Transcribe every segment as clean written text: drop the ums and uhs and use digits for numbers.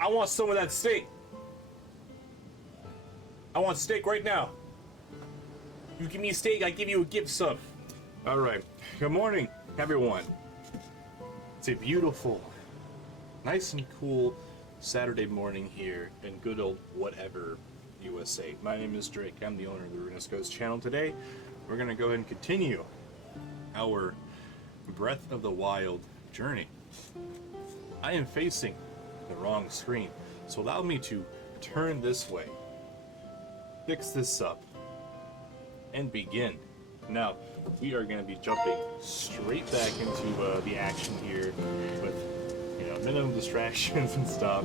I want some of that steak. I want steak right now. You give me a steak, I give you a gift sub. Alright, good morning, everyone. It's a beautiful, nice and cool Saturday morning here in good old whatever USA. My name is Drake, I'm the owner of the Ruinous Ghost channel. Today, we're gonna go ahead and continue our Breath of the Wild journey. I am facing the wrong screen, so allow me to turn this way, fix this up, and begin. Now, we are going to be jumping straight back into the action here with, minimum distractions and stuff.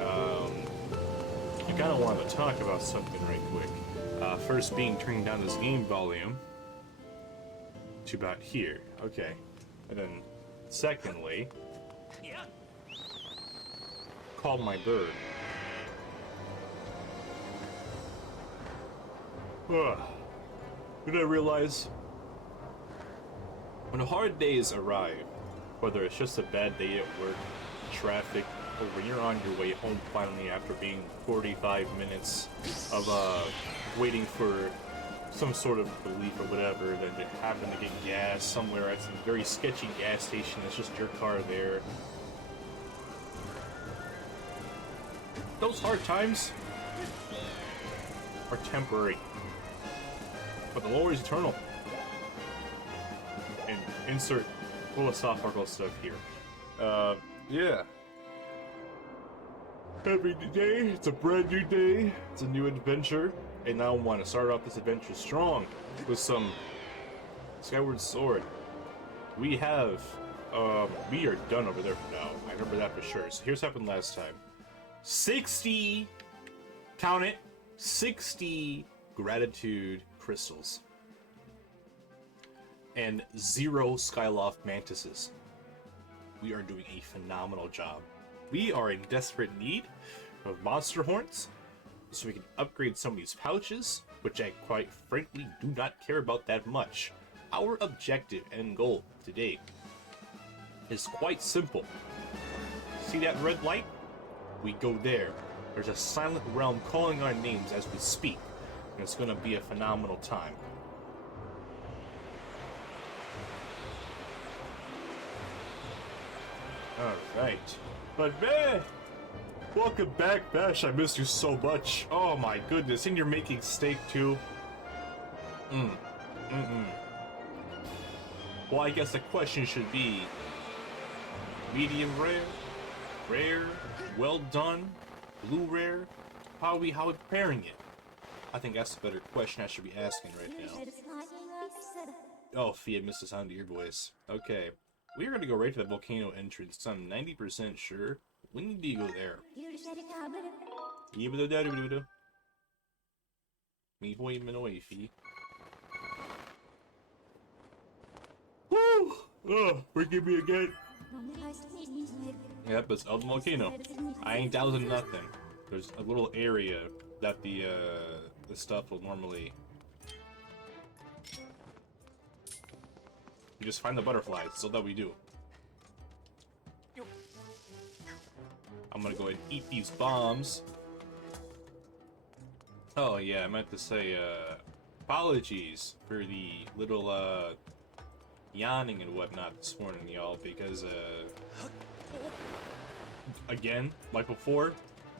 I kind of wanted to talk about something right quick. First being turning down this game volume to about here. Okay. And then, secondly, call my bird. Did I realize when hard days arrive, whether it's just a bad day at work, traffic, or when you're on your way home finally after being 45 minutes of waiting for some sort of relief or whatever, then you happen to get gas somewhere at some very sketchy gas station that's just your car there. Those hard times are temporary, but the Lord is eternal. And insert philosophical stuff here. Yeah. Every day, it's a brand new day, it's a new adventure, and now I want to start off this adventure strong with some Skyward Sword. We are done over there for now. I remember that for sure. So here's what happened last time. 60, count it, 60 gratitude crystals. And 0 Skyloft mantises. We are doing a phenomenal job. We are in desperate need of monster horns, so we can upgrade some of these pouches, which I quite frankly do not care about that much. Our objective and goal today is quite simple. See that red light? We go there. There's a silent realm calling our names as we speak, and it's gonna be a phenomenal time. Alright. But man! Welcome back, Bash. I missed you so much. Oh my goodness. And you're making steak too. Well, I guess the question should be medium rare, rare, well done, blue rare. How are we preparing it? I think that's a better question I should be asking right now. Oh, Fee, I missed the sound of your voice. Okay. We are going to go right to the volcano entrance. I'm 90% sure. We need to go there. Fee. Woo! Oh, forgive me again. Yep, it's El Volcano. I ain't doubting nothing. There's a little area that the stuff will normally... You just find the butterflies, so that we do. I'm gonna go ahead and eat these bombs. Oh yeah, I meant to say, apologies for the little, yawning and whatnot this morning, y'all, because, again, like before,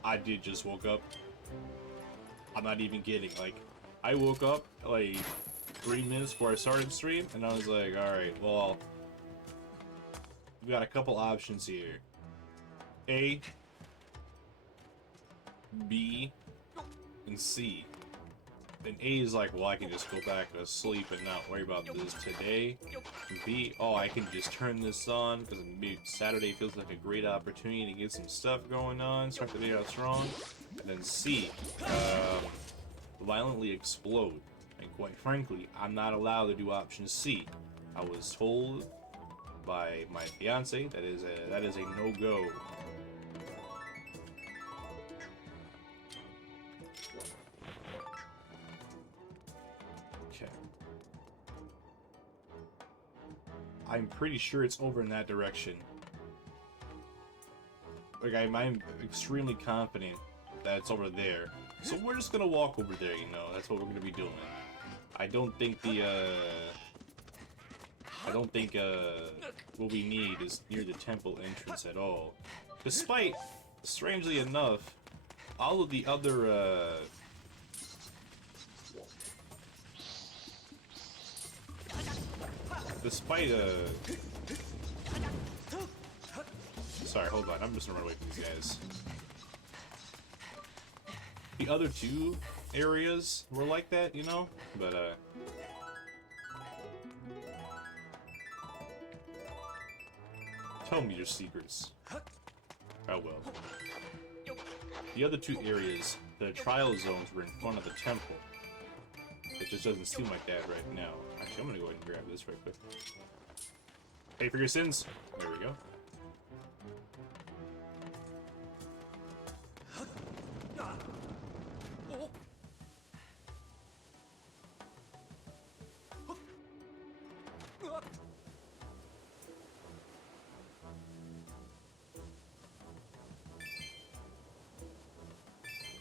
I did just woke up. I'm not even kidding, like, I woke up, like, 3 minutes before I started stream, and I was like, alright, well, we got a couple options here. A, B, and C. And A is like, well, I can just go back to sleep and not worry about this today. And B, oh, I can just turn this on, because Saturday feels like a great opportunity to get some stuff going on, start the day out strong. And then C, violently explode. And quite frankly, I'm not allowed to do option C. I was told by my fiance that is a no-go. Okay. I'm pretty sure it's over in that direction. Like, I'm extremely confident that it's over there. So we're just gonna walk over there, you know? That's what we're gonna be doing. I don't think what we need is near the temple entrance at all. Despite, strangely enough, all of the other, sorry, hold on, I'm just gonna run away from these guys. The other two areas were like that, you know? But, tell me your secrets. I will. The other two areas, the trial zones, were in front of the temple. It just doesn't seem like that right now. Actually, I'm gonna go ahead and grab this right quick. Pay for your sins. There we go.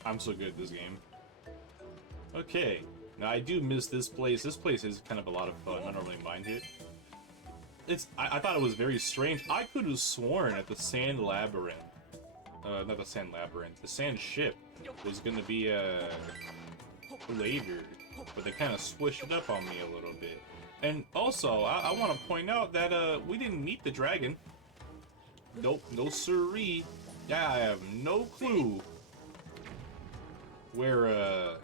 I'm so good at this game. Okay. Now, I do miss this place. This place is kind of a lot of fun. I don't really mind it. I thought it was very strange. I could have sworn at the Sand Labyrinth. Not the Sand Labyrinth. The Sand Ship was going to be, later. But they kind of switched it up on me a little bit. And also, I want to point out that, we didn't meet the dragon. Nope, no siree. Yeah, I have no clue where,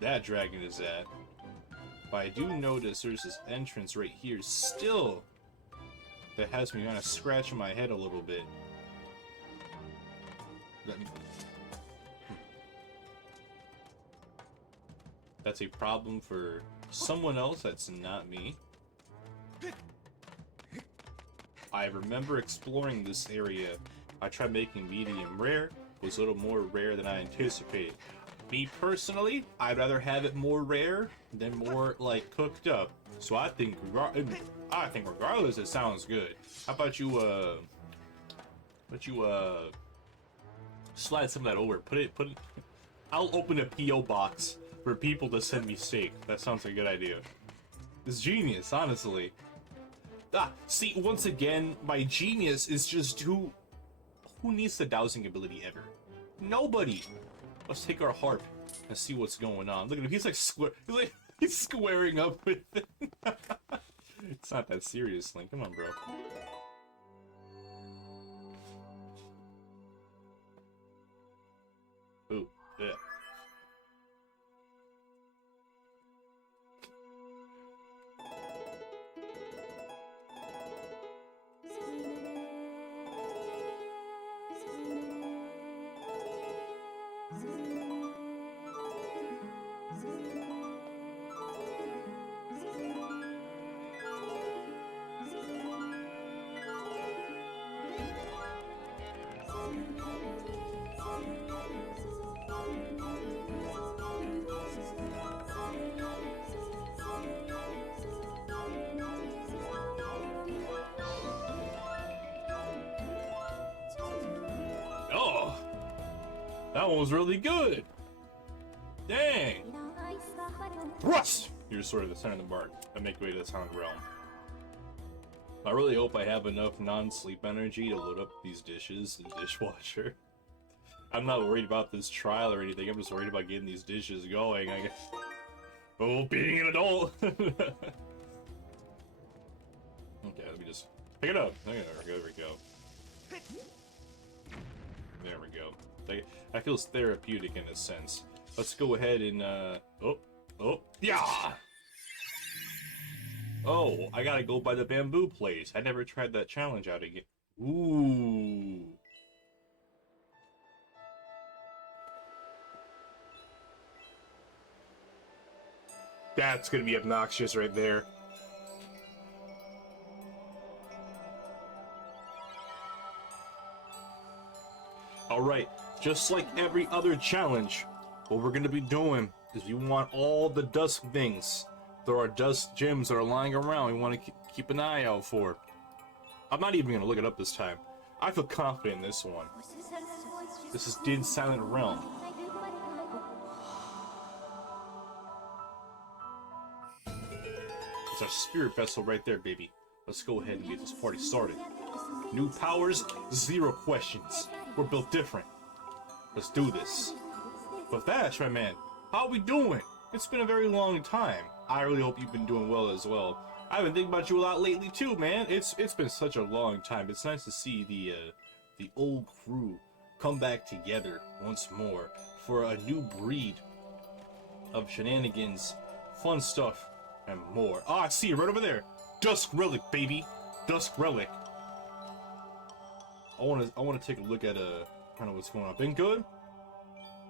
that dragon is at. But I do notice there's this entrance right here still that has me kind of scratching my head a little bit. That's a problem for someone else, that's not me. I remember exploring this area. I tried making medium rare. It was a little more rare than I anticipated. Me personally, I'd rather have it more rare than more like cooked up. So I think regardless, it sounds good. How about you slide some of that over. Put it. I'll open a PO box for people to send me steak. That sounds like a good idea. It's genius, honestly. See, once again, my genius is just who needs the dowsing ability ever? Nobody. Let's take our harp and see what's going on. Look at him. He's like he's squaring up with it. It's not that serious, Link. Come on, bro. Ooh, yeah. That one was really good. Dang. Thrust! You're sort of the center of the bark. I make way to the Silent Realm. I really hope I have enough non-sleep energy to load up these dishes in the dishwasher. I'm not worried about this trial or anything. I'm just worried about getting these dishes going, I guess. Oh, being an adult! Okay, let me just pick it up. There we go. There we go. That feels therapeutic in a sense. Let's go ahead and, yeah! Oh, I gotta go by the bamboo place. I never tried that challenge out again. Ooh. That's gonna be obnoxious right there. Alright, just like every other challenge, what we're gonna be doing Because we want all the dusk things. There are dusk gems that are lying around we want to keep an eye out for. I'm not even going to look it up this time. I feel confident in this one. This is Din Silent Realm. It's our spirit vessel right there, baby. Let's go ahead and get this party started. New powers, zero questions. We're built different. Let's do this. With that, my man, how are we doing? It's been a very long time. I really hope you've been doing well as well. I've been thinking about you a lot lately too, man. It's been such a long time. It's nice to see the old crew come back together once more for a new breed of shenanigans, fun stuff, and more. Ah, I see it right over there. Dusk Relic, baby. Dusk Relic. I wanna take a look at kind of what's going on. Been good?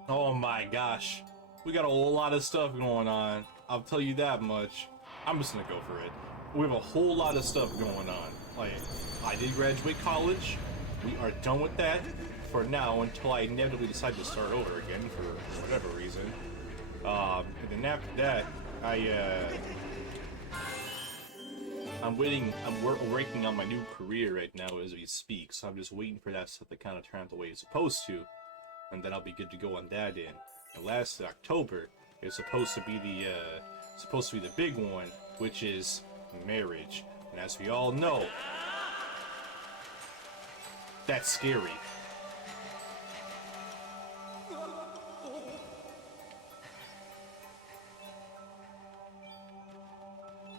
Oh my gosh. We got a whole lot of stuff going on. I'll tell you that much. I'm just gonna go for it. We have a whole lot of stuff going on. Like, I did graduate college. We are done with that for now until I inevitably decide to start over again for whatever reason. And then after that, I'm working on my new career right now as we speak, so I'm just waiting for that stuff to kind of turn out the way it's supposed to, and then I'll be good to go on that end. And last October is supposed to be the big one, which is marriage. And as we all know, that's scary.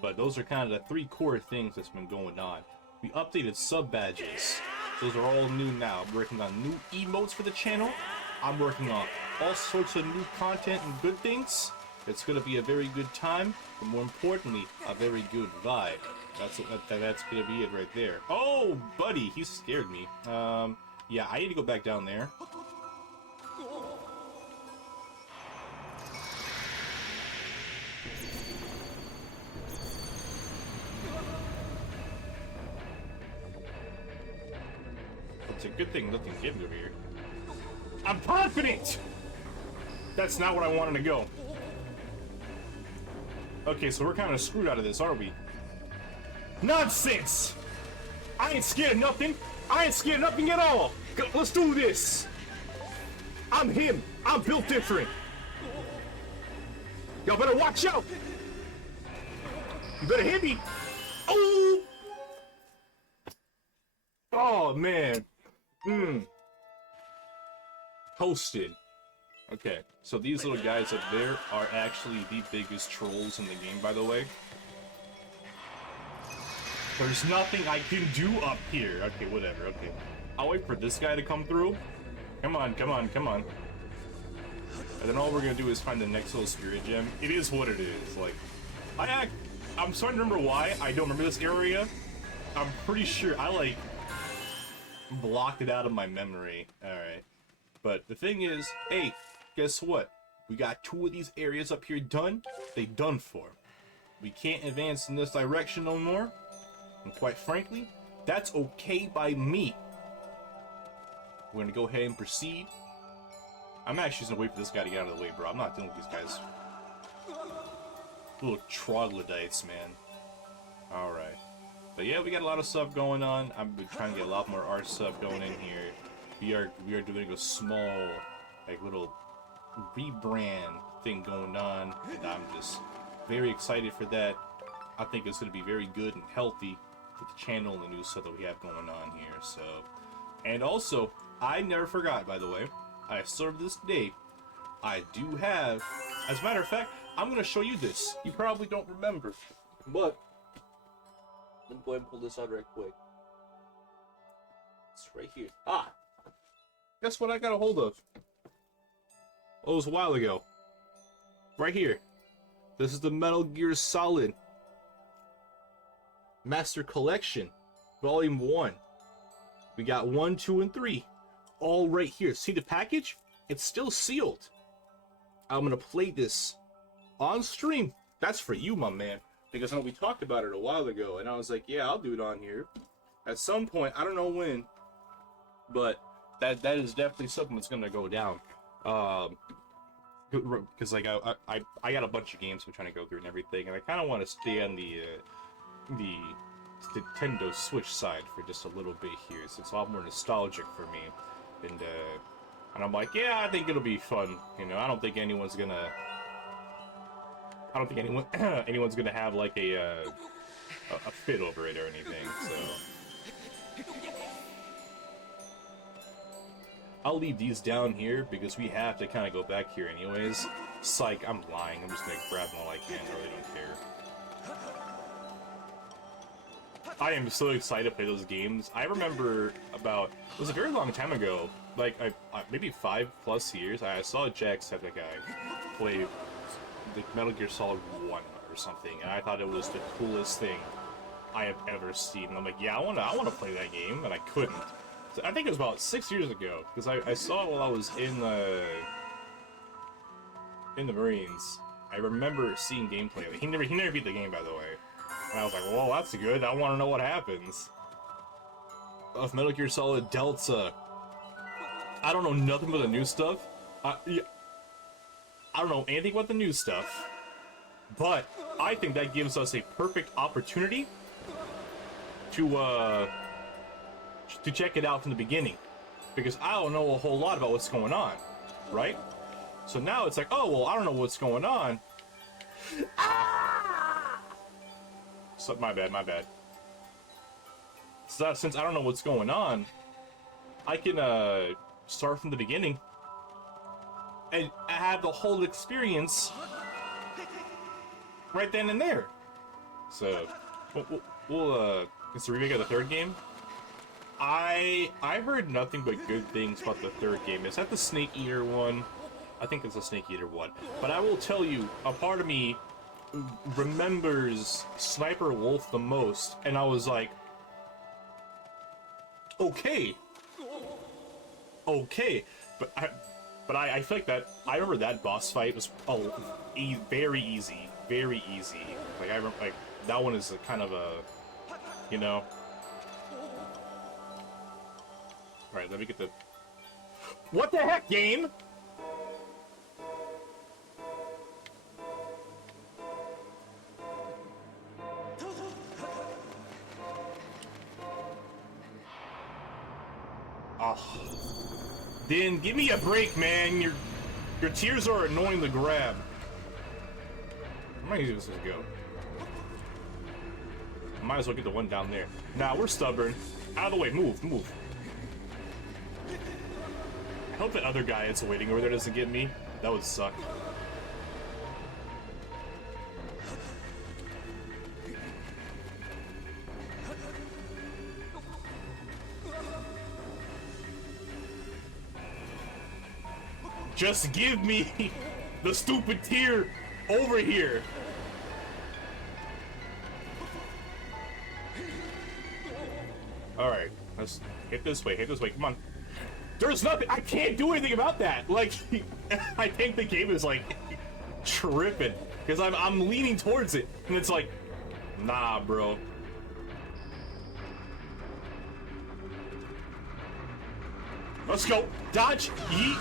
But those are kind of the 3 core things that's been going on. We updated sub badges. Those are all new now. I'm working on new emotes for the channel. I'm working on all sorts of new content and good things. It's going to be a very good time, but more importantly, a very good vibe. That's going to be it right there. Oh, buddy, he scared me. Yeah, I need to go back down there. It's a good thing nothing's hidden over here. I'm confident! That's not where I wanted to go. Okay, so we're kind of screwed out of this, aren't we? Nonsense! I ain't scared of nothing! I ain't scared of nothing at all! Let's do this! I'm him! I'm built different! Y'all better watch out! You better hit me! Oh! Oh, man. Toasted. Okay, so these little guys up there are actually the biggest trolls in the game, by the way. There's nothing I can do up here. Okay, whatever, okay. I'll wait for this guy to come through. Come on, come on, come on. And then all we're gonna do is find the next little spirit gem. It is what it is. Like, I'm starting to remember why I don't remember this area. I'm pretty sure I, like, blocked it out of my memory. Alright. But the thing is, hey, guess what? We got 2 of these areas up here done. They done for. We can't advance in this direction no more. And quite frankly, that's okay by me. We're gonna go ahead and proceed. I'm actually just gonna wait for this guy to get out of the way, bro. I'm not dealing with these guys. Little troglodytes, man. Alright. But yeah, we got a lot of stuff going on. I'm trying to get a lot more art stuff going in here. We are doing a small, like, little rebrand thing going on, and I'm just very excited for that. I think it's going to be very good and healthy for the channel and the new stuff that we have going on here. So, and also, I never forgot, by the way, I still remember this day. I do have, as a matter of fact, I'm going to show you this. You probably don't remember, but let me go ahead and pull this out right quick. It's right here. Ah! Guess what I got a hold of? Oh, it was a while ago. Right here. This is the Metal Gear Solid Master Collection, Volume 1. We got 1, 2, and 3. All right here. See the package? It's still sealed. I'm gonna play this on stream. That's for you, my man. Because I know we talked about it a while ago, and I was like, yeah, I'll do it on here. At some point, I don't know when, but that is definitely something that's gonna go down. because like I got a bunch of games I'm trying to go through and everything, and I kind of want to stay on the Nintendo Switch side for just a little bit here, so it's a lot more nostalgic for me, and I'm like, yeah, I think it'll be fun. You know, I don't think anyone's gonna anyone's gonna have like a fit over it or anything. So I'll leave these down here because we have to kind of go back here anyways. Psych, I'm lying. I'm just gonna grab them all I can. I really don't care. I am so excited to play those games. I remember it was a very long time ago, like maybe 5+ years. I saw a Jacksepticeye play the Metal Gear Solid 1 or something, and I thought it was the coolest thing I have ever seen. And I'm like, yeah, I wanna play that game, and I couldn't. So I think it was about 6 years ago, because I saw it while I was in the Marines. I remember seeing gameplay. He never beat the game, by the way. And I was like, well, that's good. I want to know what happens. Of Metal Gear Solid Delta. I don't know nothing about the new stuff. Yeah, I don't know anything about the new stuff. But I think that gives us a perfect opportunity to check it out from the beginning. Because I don't know a whole lot about what's going on. Right? So now it's like, oh, well, I don't know what's going on. So, my bad. So since I don't know what's going on, I can start from the beginning and have the whole experience right then and there. So we'll it's a remake of the third game. I heard nothing but good things about the third game. Is that the Snake Eater one? I think it's a Snake Eater one. But I will tell you, a part of me remembers Sniper Wolf the most, and I was like, okay, but I feel like that I remember that boss fight was very easy. Like I remember, like that one is a kind of a, you know. All right, let me get the. What the heck, game? Oh. Then give me a break, man. Your tears are annoying to grab. How many is this to go? I might as well get the one down there. Nah, we're stubborn. Out of the way, move. I hope that other guy that's waiting over there doesn't get me. That would suck. Just give me the stupid tear over here. Alright, let's hit this way, come on. There's nothing, I can't do anything about that. Like, I think the game is like tripping because I'm leaning towards it and it's like, nah, bro. Let's go, dodge, yeet.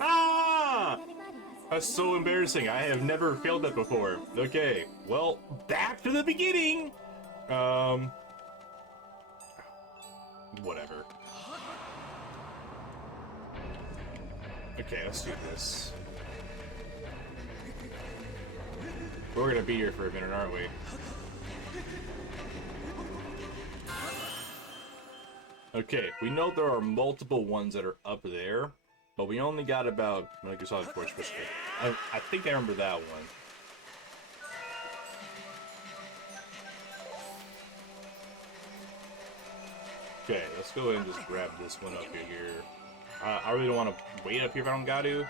Ah! That's so embarrassing. I have never failed that before. Okay, well, back to the beginning. Whatever. Okay, let's do this. We're gonna be here for a minute, aren't we? Okay, we know there are multiple ones that are up there, but we only got about Metal Gear Solid 4 specific. I think I remember that one. Okay, let's go ahead and just grab this one up here. I really don't want to wait up here if I don't got to,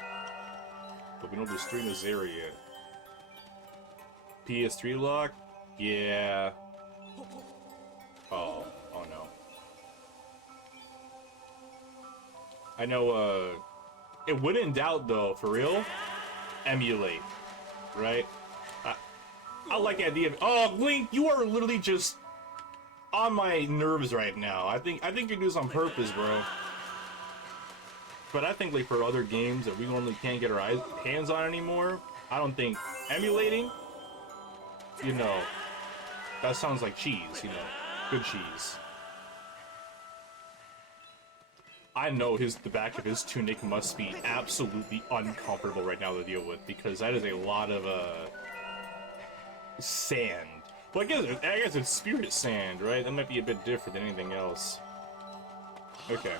but we know there's 3 in this area. PS3 lock? Yeah. Oh no. I know, it when in doubt though, for real, emulate, right? I like the idea of, oh, Link, you are literally just on my nerves right now. I think you do this on purpose, bro. But I think like for other games that we normally can't get our hands on anymore, I don't think emulating, you know, that sounds like cheese, you know, good cheese. I know the back of his tunic must be absolutely uncomfortable right now to deal with, because that is a lot of sand. Well, I guess it's spirit sand, right? That might be a bit different than anything else. Okay,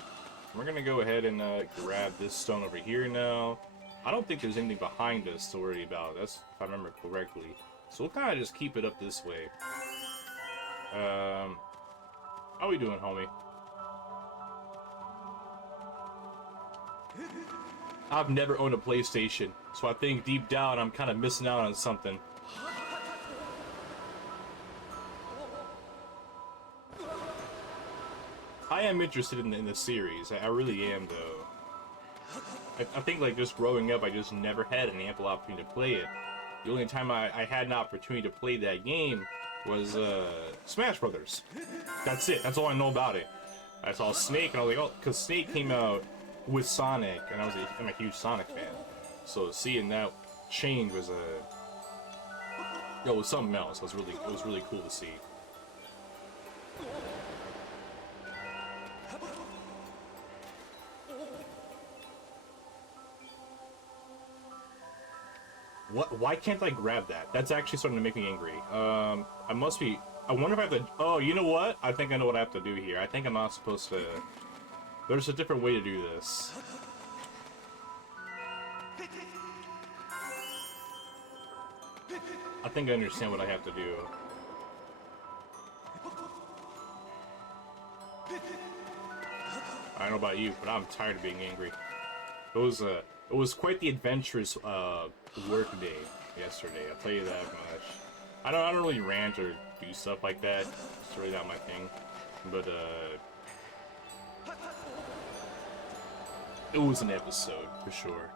we're gonna go ahead and grab this stone over here now. I don't think there's anything behind us to worry about. That's if I remember correctly. So we'll kind of just keep it up this way. How we doing, homie? I've never owned a PlayStation, so I think deep down I'm kind of missing out on something. I am interested in the series. I really am, though. I think, like, just growing up, I just never had an ample opportunity to play it. The only time I had an opportunity to play that game was Smash Brothers. That's it. That's all I know about it. I saw Snake, and I was like, oh, because Snake came out with Sonic, and I'm a huge Sonic fan. So seeing that change was it was something else. It was really cool to see. What? Why can't I grab that? That's actually starting to make me angry. I must be. I wonder if I have to. Oh, you know what? I think I know what I have to do here. I think I'm not supposed to. There's a different way to do this. I think I understand what I have to do. I don't know about you, but I'm tired of being angry. It was quite the adventurous work day yesterday. I'll tell you that much. I don't really rant or do stuff like that. It's really not my thing. But it was an episode for sure.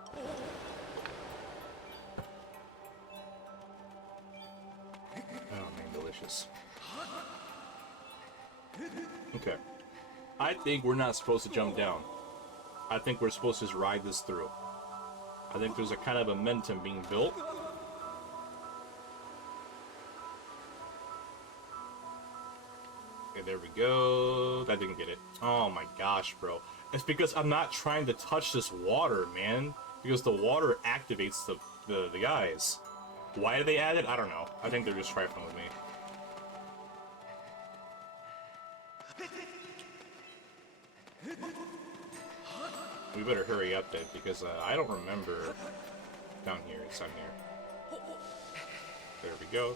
Oh man, delicious. Okay. I think we're not supposed to jump down. I think we're supposed to just ride this through. I think there's a kind of momentum being built. Okay, there we go. That didn't get it. Oh my gosh, bro. It's because I'm not trying to touch this water, man. Because the water activates the guys. Why do they add it? I don't know. I think they're just trifling with me. We better hurry up then, because I don't remember down here. It's down here. There we go.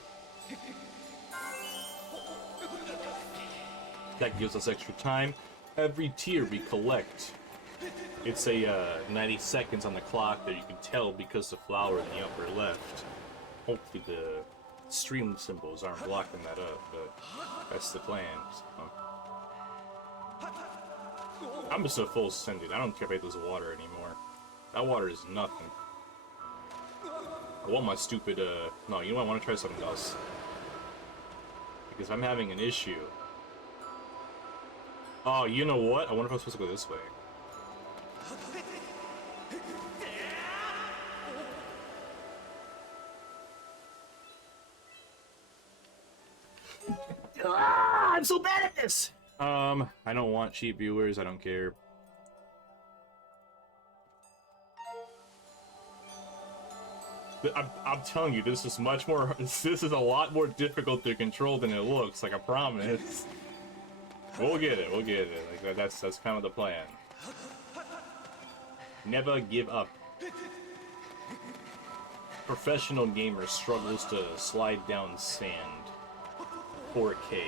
That gives us extra time. Every tier we collect, it's a 90 seconds on the clock that you can tell because the flower in the upper left. Hopefully the stream symbols aren't blocking that up, but that's the plan. So. I'm just a full sending. I don't care about this water anymore. That water is nothing. I want my stupid, no, you know what? I want to try something else. Because I'm having an issue. Oh, you know what? I wonder if I'm supposed to go this way. Ah, I'm so bad at this! I don't want cheap viewers, I don't care. I'm telling you, this is much more, this is a lot more difficult to control than it looks, like I promise. We'll get it, like that's kind of the plan. Never give up. Professional gamer struggles to slide down sand. 4K.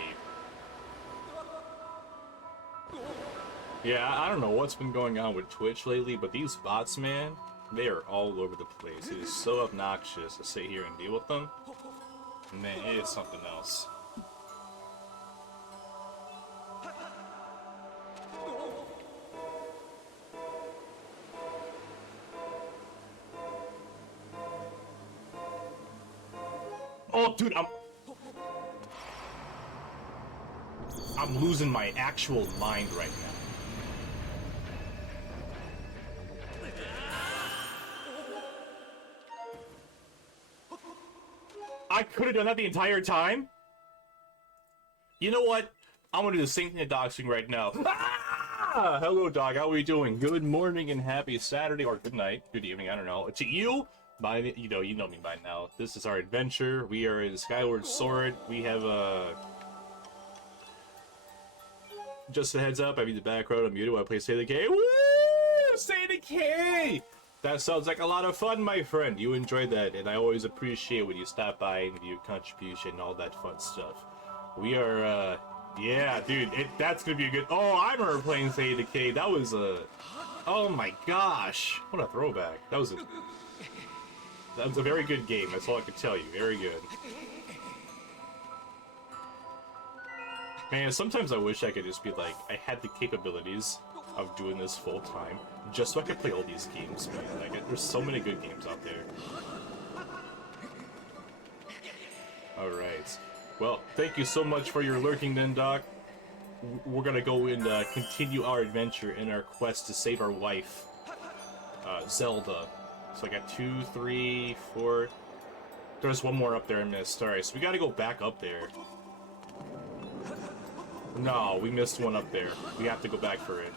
Yeah, I don't know what's been going on with Twitch lately, but these bots, man, they are all over the place. It is so obnoxious to sit here and deal with them. Man, it is something else. Oh, dude, I'm losing my actual mind right now. I could have done that the entire time? You know what? I'm gonna do the same thing that Dog's doing right now. Ah! Hello, Dog. How are you doing? Good morning and happy Saturday, or good night, good evening. I don't know. To you, you know me by now. This is our adventure. We are in Skyward Sword. We have just a heads up. I mean the background. I'm muted while I play State of Decay. Woo! State of Decay. That sounds like a lot of fun, my friend. You enjoyed that, and I always appreciate when you stop by and give your contribution and all that fun stuff. We are, yeah, dude, that's gonna be a good. Oh, I remember playing State of Decay. That was oh my gosh, what a throwback. That was a very good game. That's all I can tell you. Very good. Man, sometimes I wish I could just be like, I had the capabilities of doing this full time, just so I could play all these games, man. Like, there's so many good games out there. Alright. Well, thank you so much for your lurking then, Doc. We're gonna go and continue our adventure in our quest to save our wife, Zelda. So I got 2, 3, 4... There's one more up there I missed. Alright, so we gotta go back up there. No, we missed one up there. We have to go back for it.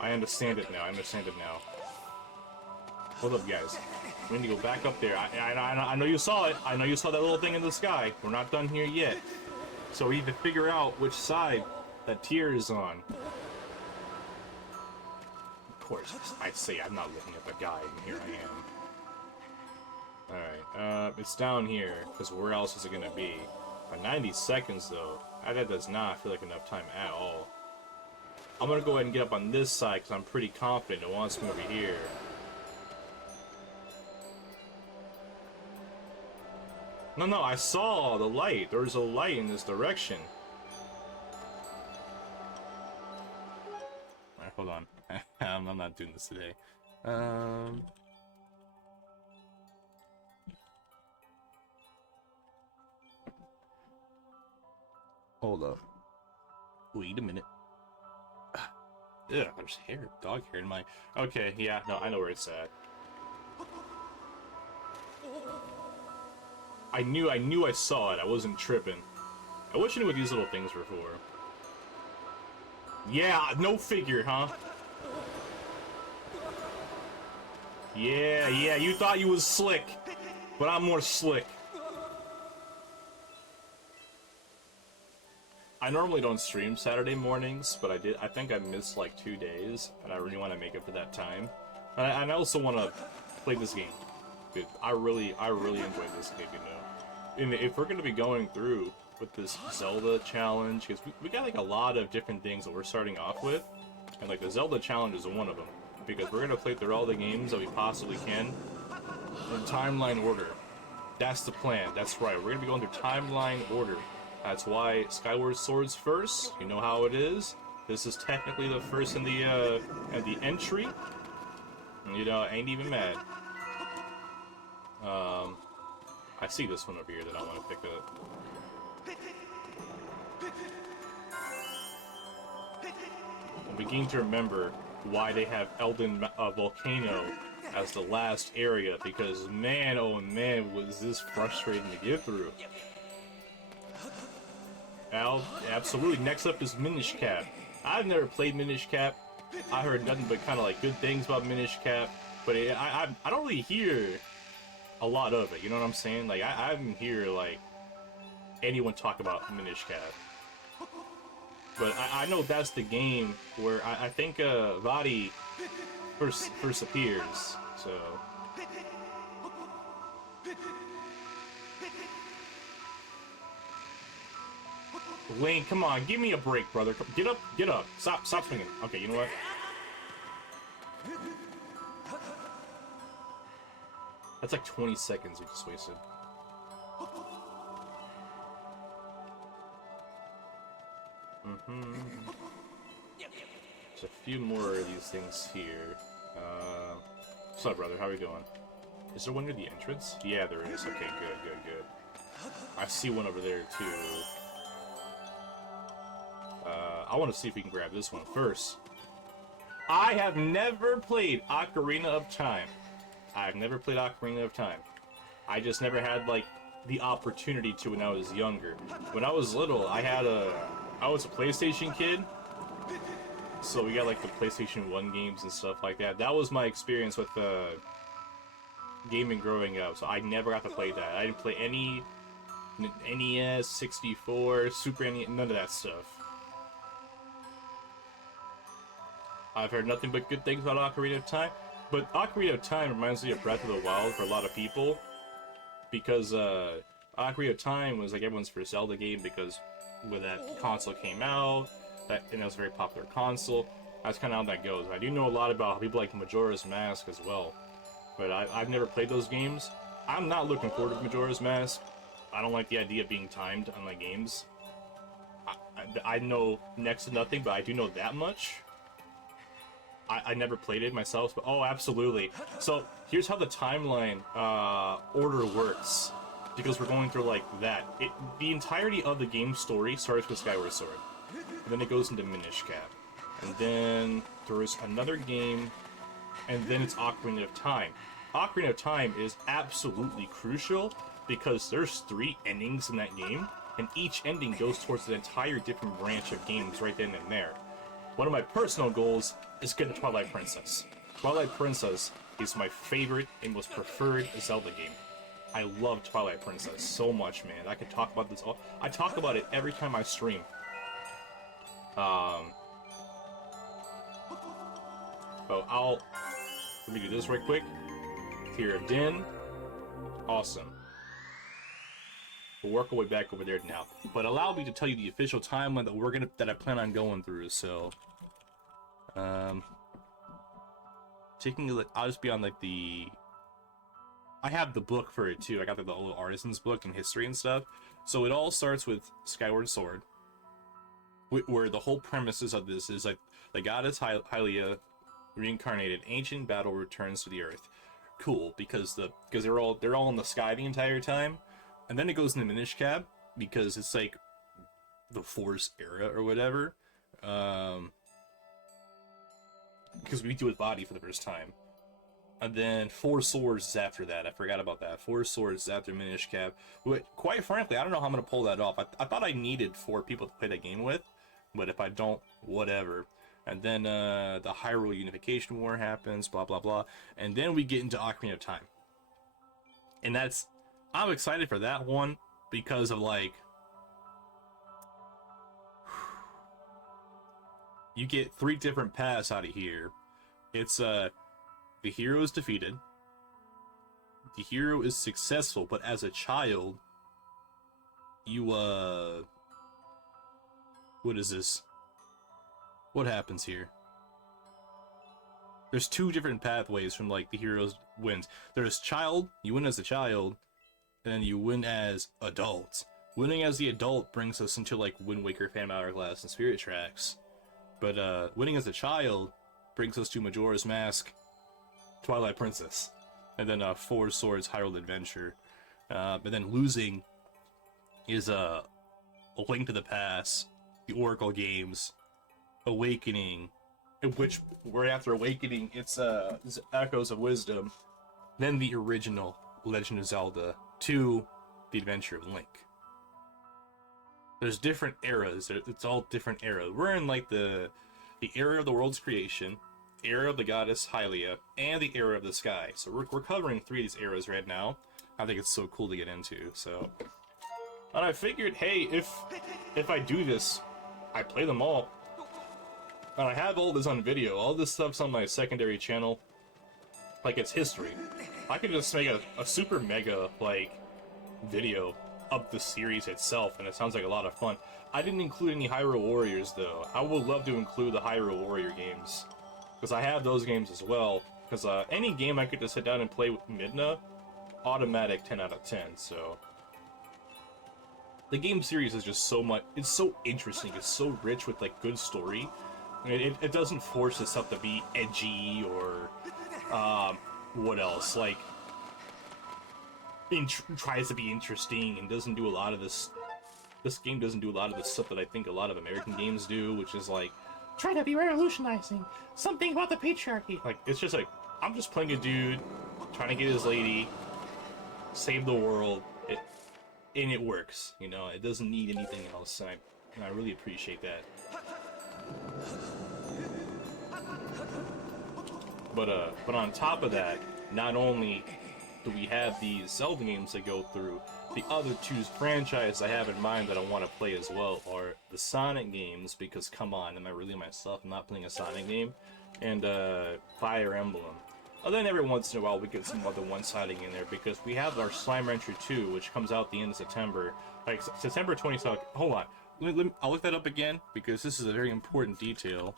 I understand it now. I understand it now. Hold up, guys. We need to go back up there. I know you saw it. I know you saw that little thing in the sky. We're not done here yet. So we need to figure out which side that tier is on. Of course, I say I'm not looking at the guide, and here I am. Alright, it's down here, because where else is it going to be? 90 seconds, though. That does not feel like enough time at all. I'm gonna go ahead and get up on this side because I'm pretty confident it wants me over here. No, I saw the light. There's a light in this direction. Alright, hold on. I'm not doing this today. Hold up. Wait a minute. Ugh, there's hair, dog hair in my... Okay, yeah, no, I know where it's at. I knew I saw it. I wasn't tripping. I wish I knew what these little things were for. Yeah, no figure, huh? Yeah, you thought you was slick, but I'm more slick. I normally don't stream Saturday mornings, but I think I missed like 2 days, and I really want to make it for that time. And I also want to play this game. Dude, I really enjoyed this game, you know. And if we're going to be going through with this Zelda challenge, because we got like a lot of different things that we're starting off with, and like the Zelda challenge is one of them, because we're going to play through all the games that we possibly can in timeline order. That's the plan. That's right. We're going to be going through timeline order. That's why Skyward Sword's first. You know how it is. This is technically the first in the entry. You know, I ain't even mad. I see this one over here that I want to pick up. I'm beginning to remember why they have Elden Volcano as the last area, because man, oh man, was this frustrating to get through. Absolutely. Next up is Minish Cap. I've never played Minish Cap. I heard nothing but kind of like good things about Minish Cap, but I don't really hear a lot of it. You know what I'm saying? Like I didn't hear like anyone talk about Minish Cap. But I know that's the game where I think Vadi first appears. So. Lane, come on, give me a break, brother. Get up, get up. Stop swinging. Okay, you know what? That's like 20 seconds we just wasted. There's a few more of these things here. What's up, brother? How are we doing? Is there one near the entrance? Yeah, there is. Okay, good. I see one over there, too. I want to see if we can grab this one first. I have never played Ocarina of Time. I've never played Ocarina of Time. I just never had, like, the opportunity to when I was younger. When I was little, I was a PlayStation kid, so we got, like, the PlayStation 1 games and stuff like that. That was my experience with gaming growing up, so I never got to play that. I didn't play any NES, 64, Super NES, none of that stuff. I've heard nothing but good things about Ocarina of Time, but Ocarina of Time reminds me of Breath of the Wild for a lot of people, because Ocarina of Time was like everyone's first Zelda game, because when that console came out, and that was a very popular console. That's kind of how that goes. I do know a lot about people like Majora's Mask as well, but I've never played those games. I'm not looking forward to Majora's Mask. I don't like the idea of being timed on my games. I know next to nothing, but I do know that much. I never played it myself, but oh, absolutely. So here's how the timeline order works, because we're going through like that. The entirety of the game story starts with Skyward Sword, and then it goes into Minish Cap, and then there's another game, and then it's Ocarina of Time. Ocarina of Time is absolutely crucial because there's 3 endings in that game, and each ending goes towards an entire different branch of games right then and there. One of my personal goals is get the Twilight Princess. Twilight Princess is my favorite and most preferred Zelda game. I love Twilight Princess so much, man. I could talk about this I talk about it every time I stream. Let me do this right quick. Tear of Din. Awesome. We'll work our way back over there now. But allow me to tell you the official timeline that I plan on going through, so taking a look, I'll just be on like I have the book for it too. I got the little artisan's book and history and stuff. So it all starts with Skyward Sword, where the whole premises of this is like the goddess Hylia reincarnated, ancient battle returns to the earth. Cool, because they're all in the sky the entire time. And then it goes into Minish Cap, because it's like the Force era or whatever. Because we do his body for the first time. And then 4 Swords is after that. I forgot about that. 4 Swords is after Minish Cap. But quite frankly, I don't know how I'm going to pull that off. I thought I needed 4 people to play that game with. But if I don't, whatever. And then the Hyrule Unification War happens, blah, blah, blah. And then we get into Ocarina of Time. And I'm excited for that one because of, like, you get 3 different paths out of here. It's, the hero is defeated. The hero is successful, but as a child, you, what is this? What happens here? There's 2 different pathways from, like, the hero's wins. There's child, you win as a child, and then you win as adult. Winning as the adult brings us into, like, Wind Waker, Phantom Hourglass, and Spirit Tracks. But, winning as a child brings us to Majora's Mask, Twilight Princess, and then, 4 Swords, Hyrule Adventure. But then losing is, A Link to the Past, the Oracle games, Awakening, which, right after Awakening, it's Echoes of Wisdom, then the original Legend of Zelda, to the Adventure of Link. There's different eras. It's all different eras. We're in, like, the era of the world's creation, era of the goddess Hylia, and the era of the sky. So we're covering 3 of these eras right now. I think it's so cool to get into. So, and I figured, hey, if I do this, I play them all. And I have all this on video. All this stuff's on my secondary channel. Like, it's history. I could just make a super mega, like, video of the series itself, and it sounds like a lot of fun. I didn't include any Hyrule Warriors, though. I would love to include the Hyrule Warrior games, because I have those games as well. Because any game I could just sit down and play with Midna, automatic 10 out of 10, so... The game series is just so much... It's so interesting, it's so rich with, like, good story. It doesn't force itself to be edgy or, what else, like, tries to be interesting and doesn't do a lot of this this game doesn't do a lot of the stuff that I think a lot of American games do, which is like, try to be revolutionizing, something about the patriarchy. Like, it's just like, I'm just playing a dude, trying to get his lady, save the world, and it works, you know? It doesn't need anything else, and I really appreciate that. But on top of that, not only do we have these Zelda games to go through, the other two franchises I have in mind that I want to play as well are the Sonic games, because come on, am I really myself? I'm not playing a Sonic game. And Fire Emblem. And then every once in a while we get some other one-siding in there, because we have our Slime Rancher 2, which comes out the end of September. Like, September 22nd. Hold on. I'll look that up again, because this is a very important detail.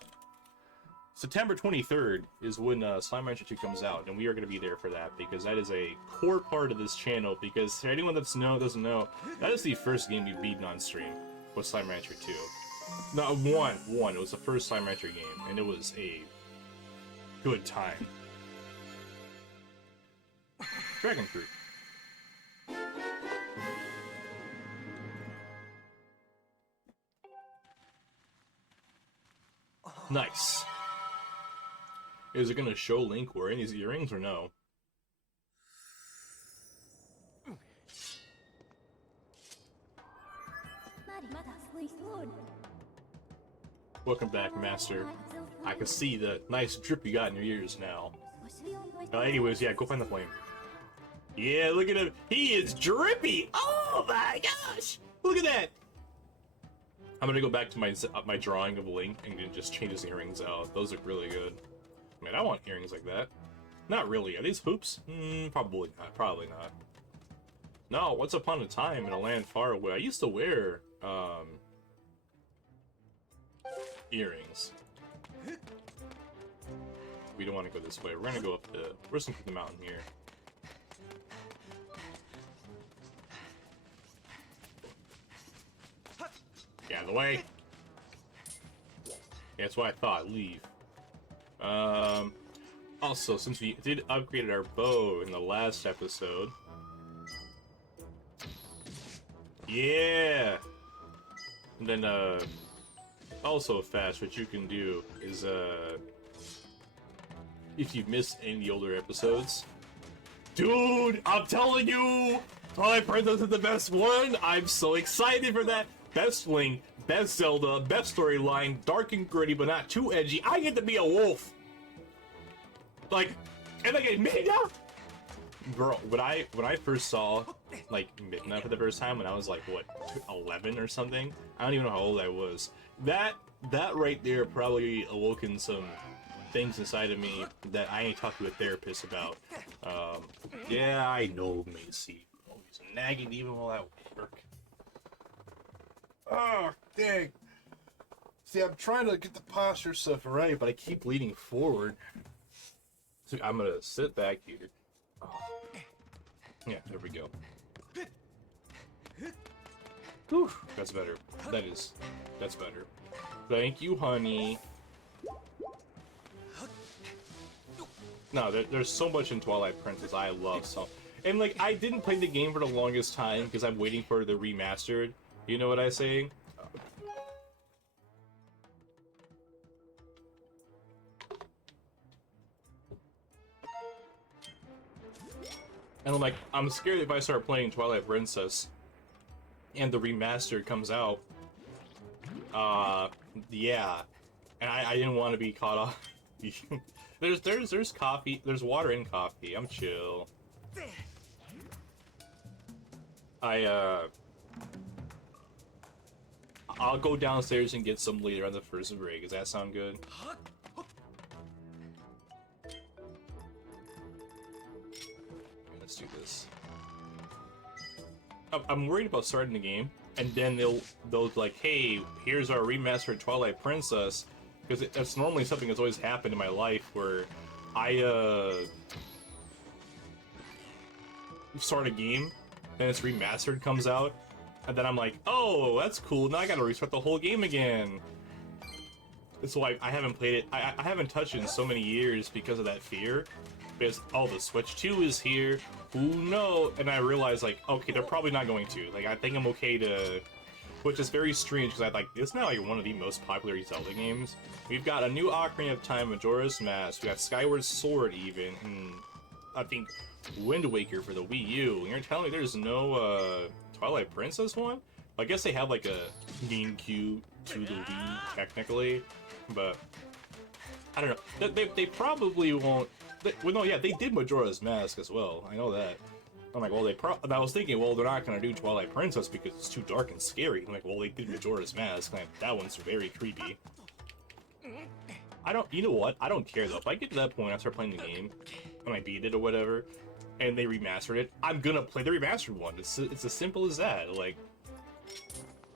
September 23rd is when Slime Rancher 2 comes out, and we are going to be there for that, because that is a core part of this channel, because for anyone that doesn't know, that is the first game we've beaten on stream, was Slime Rancher 2. No, one. It was the first Slime Rancher game, and it was a good time. Dragon Fruit. Nice. Is it gonna show Link wearing these earrings or no? Welcome back, Master. I can see the nice drip you got in your ears now. Anyways, yeah, go find the flame. Yeah, look at him. He is drippy. Oh my gosh! Look at that. I'm gonna go back to my drawing of Link and just change his earrings out. Those look really good. Man, I want earrings like that. Not really. Are these hoops? Probably not. Probably not. No, once upon a time in a land far away, I used to wear earrings. We don't want to go this way. We're gonna go up we're just gonna go up the mountain here. Get out of the way. Yeah, that's what I thought. Leave. Also, since we did upgrade our bow in the last episode, yeah, and then also fast, what you can do is if you've missed any of the older episodes, dude, I'm telling you, Twilight Princess is the best one. I'm so excited for that. Best Link, best Zelda, best storyline, dark and gritty, but not too edgy. I get to be a wolf. Like, and I get Midna? Bro, when I first saw, like, Midna for the first time, when I was, like, what, 11 or something? I don't even know how old I was. That right there probably awoken some things inside of me that I ain't talked to a therapist about. Yeah, I know, Macy. Always nagging even while at work. Oh, dang. See, I'm trying to get the posture stuff right, but I keep leaning forward. So I'm gonna sit back here. Oh. Yeah, there we go. Whew, that's better. That's better. Thank you, honey. No, there's so much in Twilight Princess I love so. And like, I didn't play the game for the longest time because I'm waiting for the remastered. You know what I'm saying? And I'm like, I'm scared if I start playing Twilight Princess and the remastered comes out. Yeah. And I didn't want to be caught off. There's coffee, there's water in coffee. I'm chill. I'll go downstairs and get some later on the first break. Does that sound good? Let's do this. I'm worried about starting the game, and then they'll be like, hey, here's our remastered Twilight Princess, because that's normally something that's always happened in my life where I start a game, then it's remastered comes out, and then I'm like, oh, that's cool, now I gotta restart the whole game again. So I haven't played it, I haven't touched it in so many years because of that fear. Because, oh, the Switch 2 is here, who knows? And I realized, like, okay, they're probably not going to. Like, I think I'm okay to which is very strange because it's not like one of the most popular Zelda games. We've got a new Ocarina of Time, Majora's Mask. We got Skyward Sword even, and I think Wind Waker for the Wii U. And you're telling me there's no Twilight Princess one? I guess they have like a GameCube to the Wii technically, but I don't know. They probably won't. Well, no, yeah, they did Majora's Mask as well. I know that. I'm like, well, and I was thinking, well, they're not gonna do Twilight Princess because it's too dark and scary. I'm like, well, they did Majora's Mask. Like, that one's very creepy. You know what? I don't care though. If I get to that point, I start playing the game, and I beat it or whatever, and they remastered it, I'm gonna play the remastered one. It's as simple as that. Like,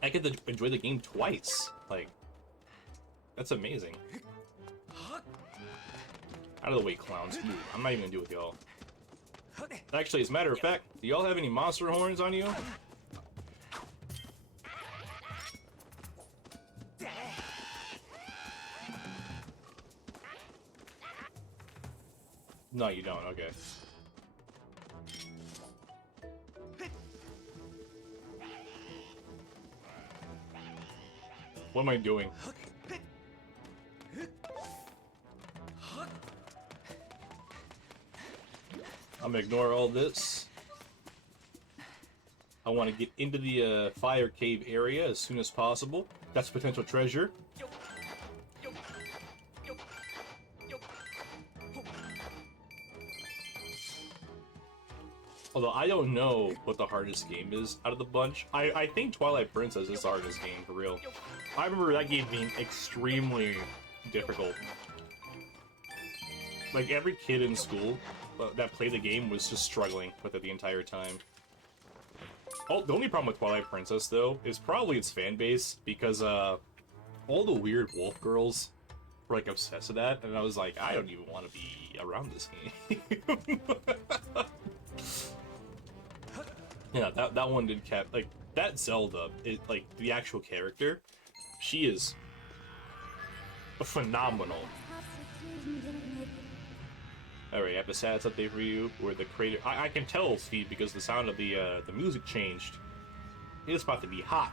I get to enjoy the game twice. Like, that's amazing. Out of the way, clowns. Ooh, I'm not even gonna do it with y'all. Actually, as a matter of fact, do y'all have any monster horns on you? No, you don't. Okay. What am I doing? I'm gonna ignore all this. I want to get into the fire cave area as soon as possible. That's potential treasure. Although I don't know what the hardest game is out of the bunch. I think Twilight Princess is the hardest game, for real. I remember that game being extremely difficult. Like, every kid in school that played the game was just struggling with it the entire time. Oh, the only problem with Twilight Princess, though, is probably its fan base, because all the weird wolf girls were, like, obsessed with that, and I was like, I don't even want to be around this game. Yeah, that one did like, that Zelda, like, the actual character, she is phenomenal. Alright, I have a status update for you, where the crater... I can tell, Steve, because the sound of the music changed. It's about to be hot.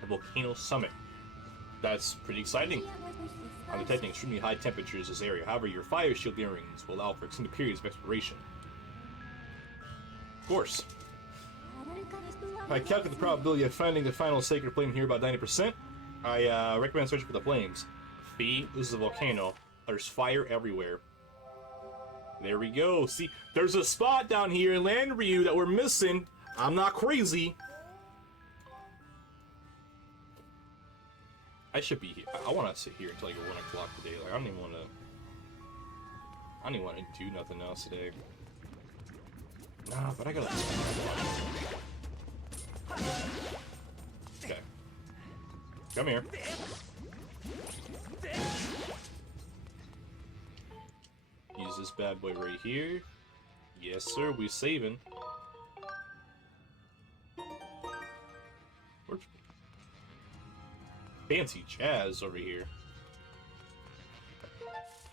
The volcano summit. That's pretty exciting. I'm detecting extremely high temperatures in this area. However, your fire shield earrings will allow for extended periods of exploration. Of course. I calculate the probability of finding the final sacred flame here about 90%. I recommend searching for the flames. This is a volcano. There's fire everywhere. There we go. See, there's a spot down here in Landryu that we're missing. I'm not crazy. I should be here. I want to sit here until like 1 o'clock today. Like, I don't even want to do nothing else today. Nah, but I gotta... Okay. Come here. Use this bad boy right here. Yes, sir, we saving. Fancy jazz over here.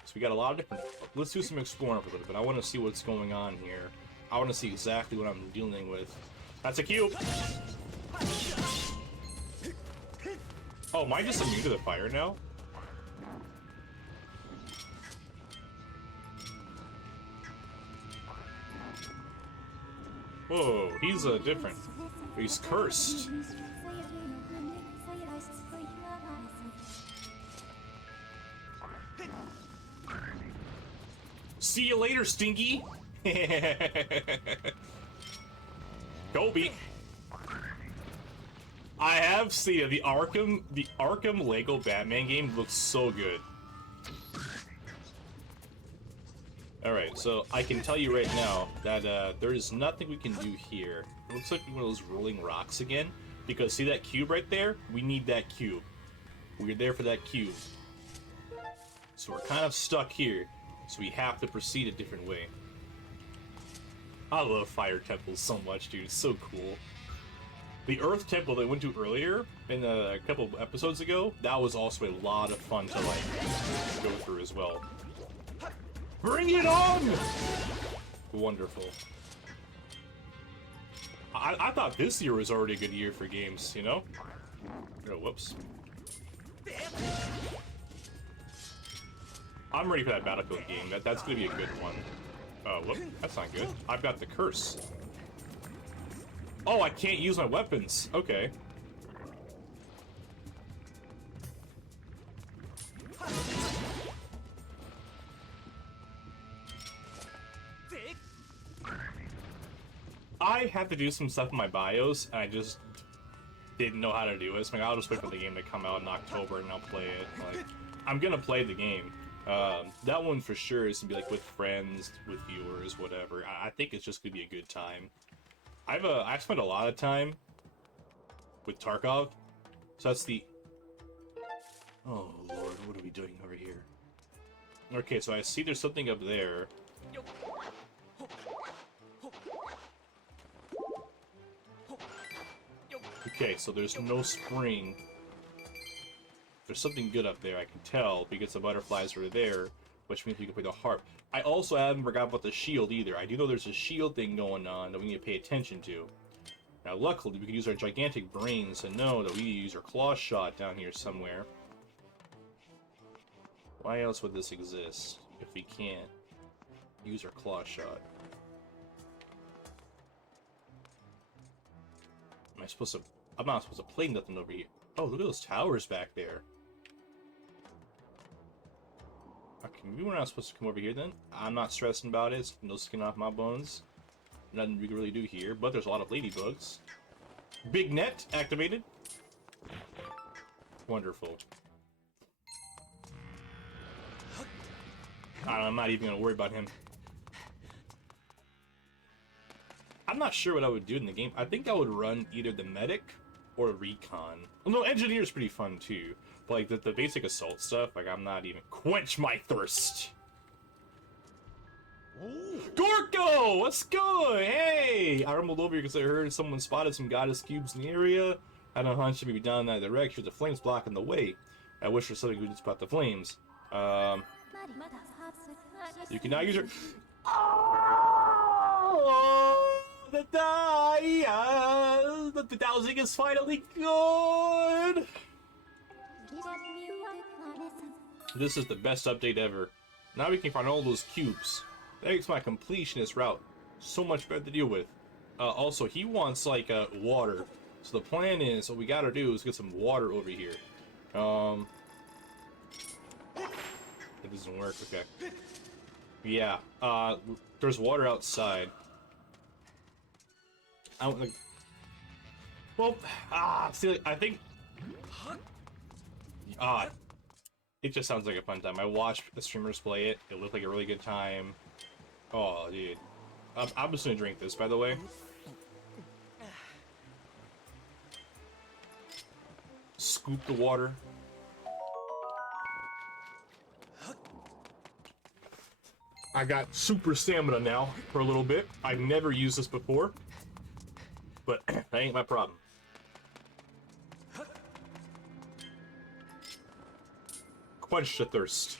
So we got a lot of different... Let's do some exploring for a little bit. I want to see what's going on here. I want to see exactly what I'm dealing with. That's a cube! Oh, am I just immune to the fire now? Whoa, he's different. He's cursed. See you later, Stinky! Kobe! I have seen it. The Arkham Lego Batman game looks so good. Alright, so I can tell you right now that there is nothing we can do here. It looks like one of those rolling rocks again. Because see that cube right there? We need that cube. We're there for that cube. So we're kind of stuck here. So we have to proceed a different way. I love fire temples so much, dude. It's so cool. The Earth Temple that I went to earlier, in a couple of episodes ago, that was also a lot of fun to, like, go through as well. Bring it on! Wonderful. I thought this year was already a good year for games, you know? Oh, whoops. I'm ready for that Battlefield game. That's gonna be a good one. Oh, whoop. That's not good. I've got the curse. Oh, I can't use my weapons. Okay. I have to do some stuff in my BIOS, and I just didn't know how to do it. So I'll just wait for the game to come out in October, and I'll play it. Like, I'm gonna play the game. That one for sure is gonna be like with friends, with viewers, whatever. I think it's just gonna be a good time. I've spent a lot of time with Tarkov, so that's the. Oh Lord, what are we doing over here? Okay, so I see there's something up there. Okay, so there's no spring. There's something good up there, I can tell, because the butterflies are there, which means we can play the harp. I also haven't forgot about the shield either. I do know there's a shield thing going on that we need to pay attention to. Now, luckily, we can use our gigantic brains to know that we need to use our claw shot down here somewhere. Why else would this exist if we can't use our claw shot? Am I supposed to... I'm not supposed to play nothing over here. Oh, look at those towers back there. Okay, maybe we're not supposed to come over here then. I'm not stressing about it. It's no skin off my bones. Nothing we can really do here, but there's a lot of ladybugs. Big net activated. Wonderful. I'm not even gonna worry about him. I'm not sure what I would do in the game. I think I would run either the medic or recon. Well, no, engineer's pretty fun too. But like the basic assault stuff, like I'm not even... Quench my thirst! Gorko! What's good? Hey! I rumbled over here because I heard someone spotted some goddess cubes in the area. I had a hunch maybe down that direction with the flames blocking the way. I wish for something could spot the flames. You can now use your... Oh! The dowsing is finally good! This is the best update ever. Now we can find all those cubes. That makes my completionist route so much better to deal with. Also, he wants, like, water. So the plan is, what we gotta do is get some water over here. It doesn't work, okay. Yeah, there's water outside. Well, see, I think... it just sounds like a fun time. I watched the streamers play it. It looked like a really good time. Oh, dude. I'm just gonna drink this, by the way. Scoop the water. I got super stamina now for a little bit. I've never used this before, but that ain't my problem. Quench the thirst.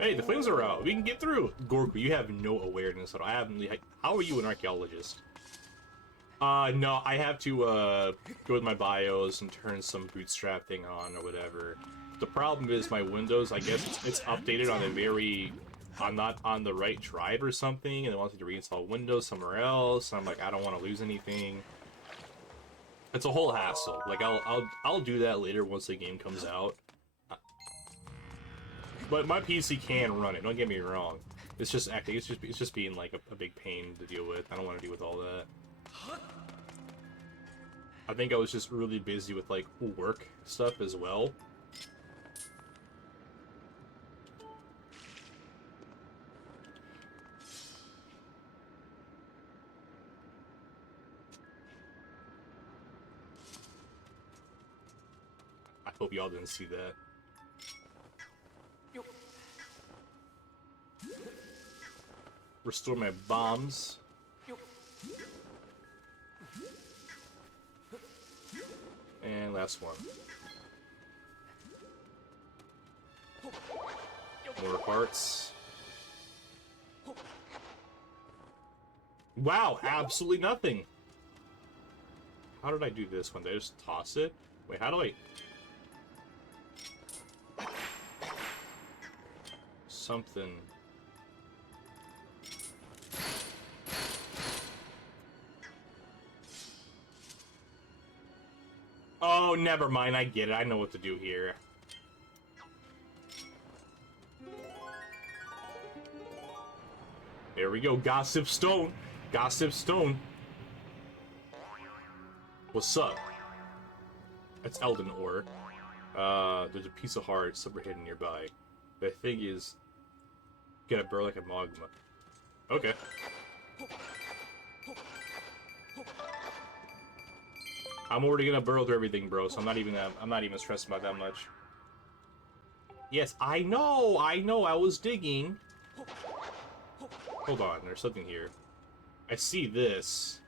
Hey, the flames are out. We can get through. Gorku, you have no awareness at all. I haven't. How are you an archaeologist? No, I have to go with my BIOS and turn some bootstrap thing on or whatever. The problem is my Windows. I guess it's updated on a very. I'm not on the right drive or something, and it wants me to reinstall Windows somewhere else. And I'm like, I don't want to lose anything. It's a whole hassle. Like I'll do that later once the game comes out. But my PC can run it. Don't get me wrong. It's just acting. It's just being like a big pain to deal with. I don't want to deal with all that. I think I was just really busy with like work stuff as well. I hope y'all didn't see that. Restore my bombs. And last one. More parts. Wow, absolutely nothing. How did I do this one? Did I just toss it? Wait, how do I... Something... Oh, never mind. I get it. I know what to do here. There we go. Gossip Stone. Gossip Stone. What's up? That's Elden ore. There's a piece of heart somewhere hidden nearby. The thing is, gotta burn like a magma. Okay. I'm already gonna burrow through everything, bro. So I'm not even stressed about that much. Yes, I know. I was digging. Hold on, there's something here. I see this.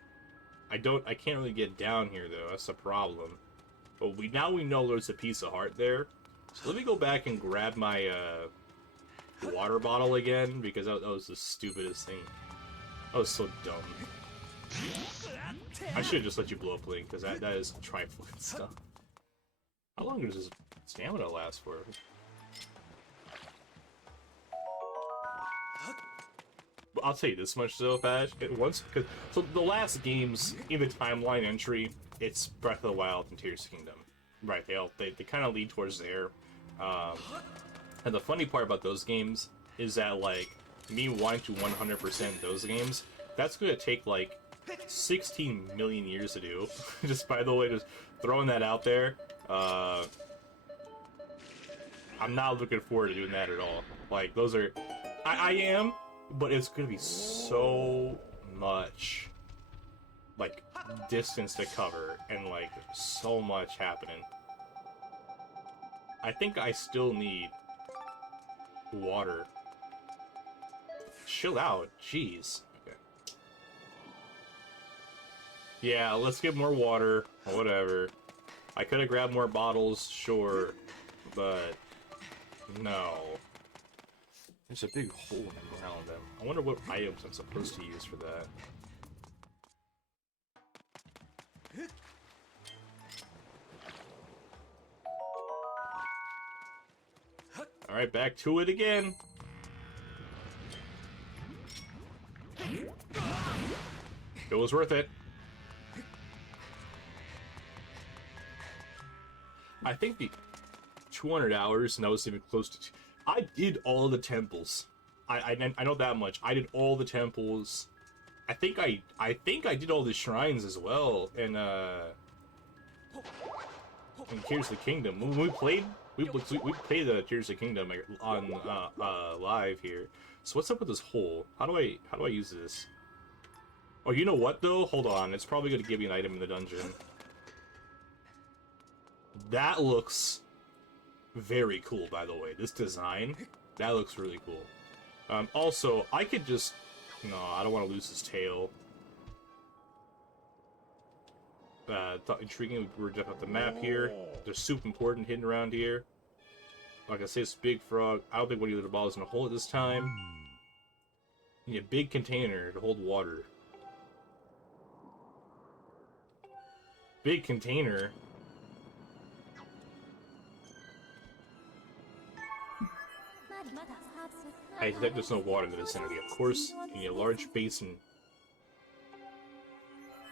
I can't really get down here though. That's the problem. But now we know there's a piece of heart there. So let me go back and grab my water bottle again, because that was the stupidest thing. That was so dumb. I should have just let you blow up Link, because that is trifling stuff. How long does this stamina last for? But I'll tell you this much though, Pash. So the last games in the timeline entry, it's Breath of the Wild and Tears of the Kingdom. Right, they kind of lead towards there. And the funny part about those games is that, like, me wanting to 100% those games, that's gonna take like 16 million years to do. Just by the way, just throwing that out there. I'm not looking forward to doing that at all. Like, those are... I am, but it's gonna be so much, like, distance to cover, and, like, so much happening. I think I still need water. Chill out, jeez. Okay. Yeah, let's get more water, whatever. I could have grabbed more bottles, sure, but no. There's a big hole in the ground. I wonder what items I'm supposed to use for that. Alright, back to it again. It was worth it. I think the 200 hours, and I was even close to... I did all the temples. I know that much. I did all the temples. I think I did all the shrines as well. And Tears of the Kingdom. When we played the Tears of the Kingdom on live here. So what's up with this hole? How do I use this? Oh, you know what though? Hold on. It's probably gonna give you an item in the dungeon. That looks very cool, by the way. This design, that looks really cool. Also, I could just... No, I don't want to lose his tail. Thought intriguing. We were jumping up the map here. There's soup important hidden around here. Like I say, it's big frog. I don't think one of the other balls is gonna hold it this time. You need a big container to hold water. Big container. I detect there's no water in the vicinity. Of course, you need a large basin.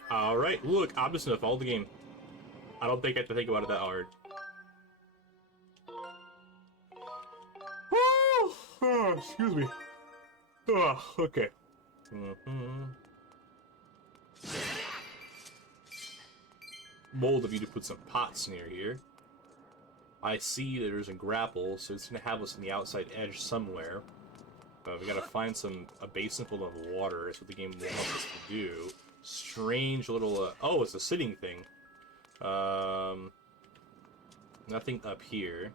Alright, look, I'm just gonna follow the game. I don't think I have to think about it that hard. Oh, excuse me. Oh, okay. Bold of you to put some pots near here. I see that there's a grapple, so it's gonna have us on the outside edge somewhere. We gotta find a basin full of water. That's what the game wants us to do. Strange little, oh, it's a sitting thing. Nothing up here.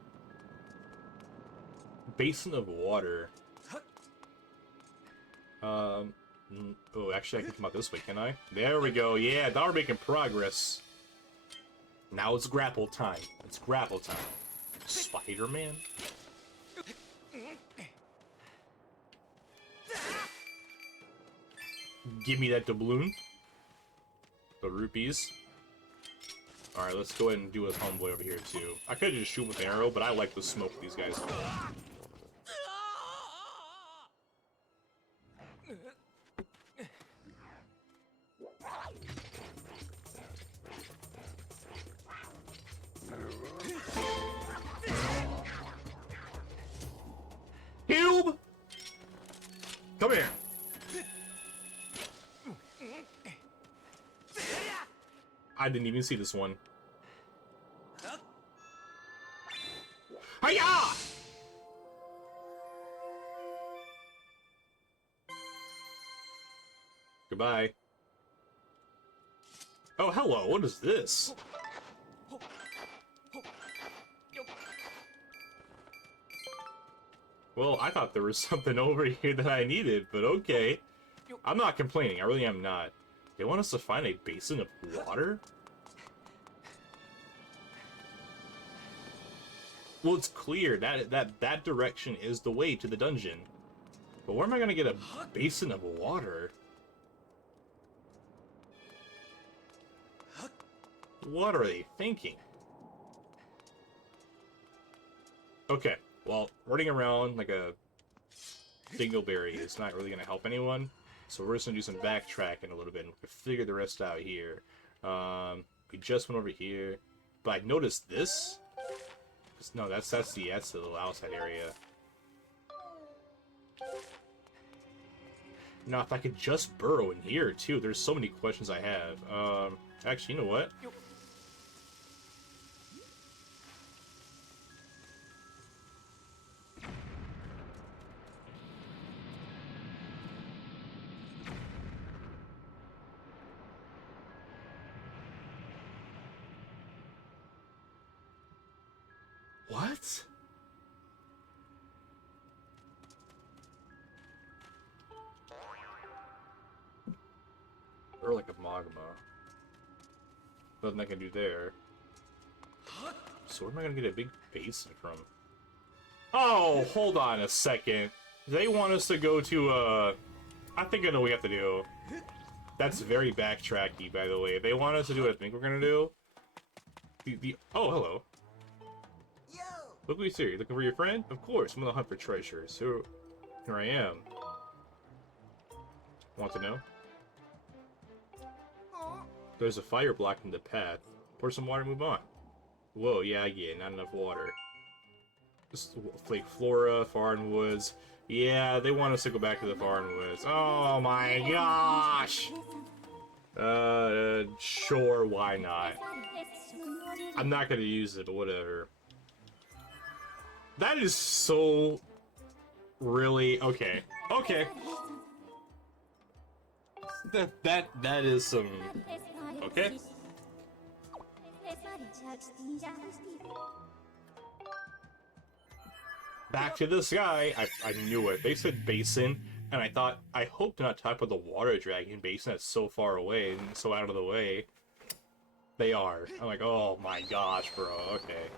Basin of water. Oh, actually I can come out this way, can I? There we go, yeah, now we're making progress. Now it's grapple time. It's grapple time. Spider-Man? Give me that doubloon. The rupees. Alright, let's go ahead and do a homeboy over here, too. I could just shoot with an arrow, but I like the smoke these guys. Cube! Come here. I didn't even see this one. Hiya! Goodbye. Oh, hello. What is this? Well, I thought there was something over here that I needed, but okay. I'm not complaining. I really am not. They want us to find a basin of water? Well, it's clear that direction is the way to the dungeon. But where am I gonna get a basin of water? What are they thinking? Okay, well, running around like a dingleberry is not really gonna help anyone. So we're just gonna do some backtracking a little bit and we can figure the rest out here. We just went over here, but I noticed this. No, that's the little outside area. Now, if I could just burrow in here too, there's so many questions I have. Actually, you know what? What? Or like a magma. Nothing I can do there. So where am I gonna get a big basin from? Oh, hold on a second. They want us to go to, I think I know what we have to do. That's very backtracky, by the way. They want us to do what I think we're gonna do. Oh, hello. Look what you see. Looking for your friend? Of course, I'm on the hunt for treasures. So, here I am. Want to know? There's a fire blocking the path. Pour some water and move on. Whoa, yeah, I get it. Not enough water. Just like flora, foreign woods. Yeah, they want us to go back to the foreign woods. Oh my gosh! Sure, why not? I'm not gonna use it, but whatever. That is so... really... okay. Okay. That is some... okay. Back to the sky. I knew it. They said basin, and I thought, I hope to not talk about the water dragon basin that's so far away and so out of the way. They are. I'm like, oh my gosh, bro. Okay.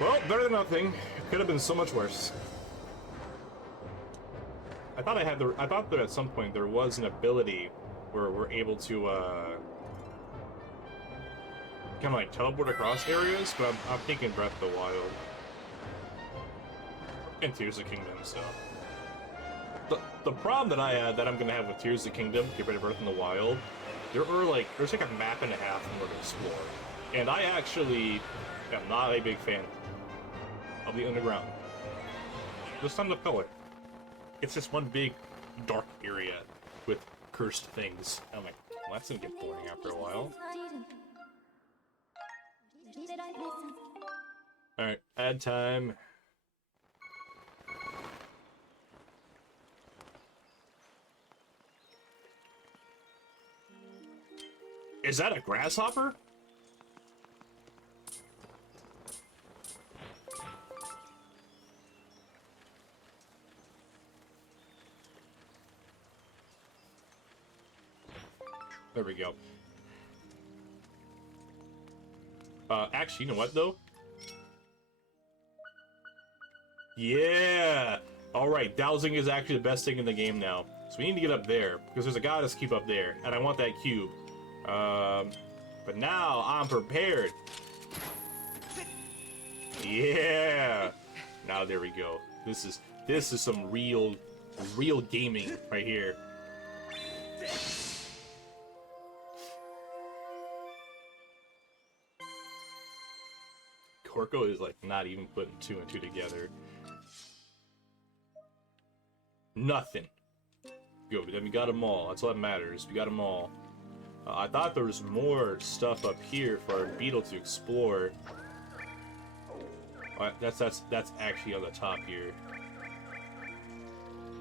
Well, better than nothing. It could have been so much worse. I thought that at some point there was an ability where we're able to kind of like teleport across areas, but I'm thinking Breath of the Wild and Tears of the Kingdom. So the problem that I had that I'm gonna have with Tears of the Kingdom compared to Breath of the Wild, there's like a map and a half more to explore, and I actually am not a big fan of the underground. There's tons of color. It's just one big dark area with cursed things. I'm like, well, that's gonna get boring after a while. Alright, add time. Is that a grasshopper? There we go. Actually, you know what, though? Yeah! Alright, dowsing is actually the best thing in the game now. So we need to get up there, because there's a goddess cube up there, and I want that cube. But now I'm prepared. Yeah! Now there we go. This is some real gaming right here. Corco is like not even putting 2 and 2 together. Nothing. Good. Then we got them all. That's all that matters. We got them all. I thought there was more stuff up here for our beetle to explore. That's actually on the top here.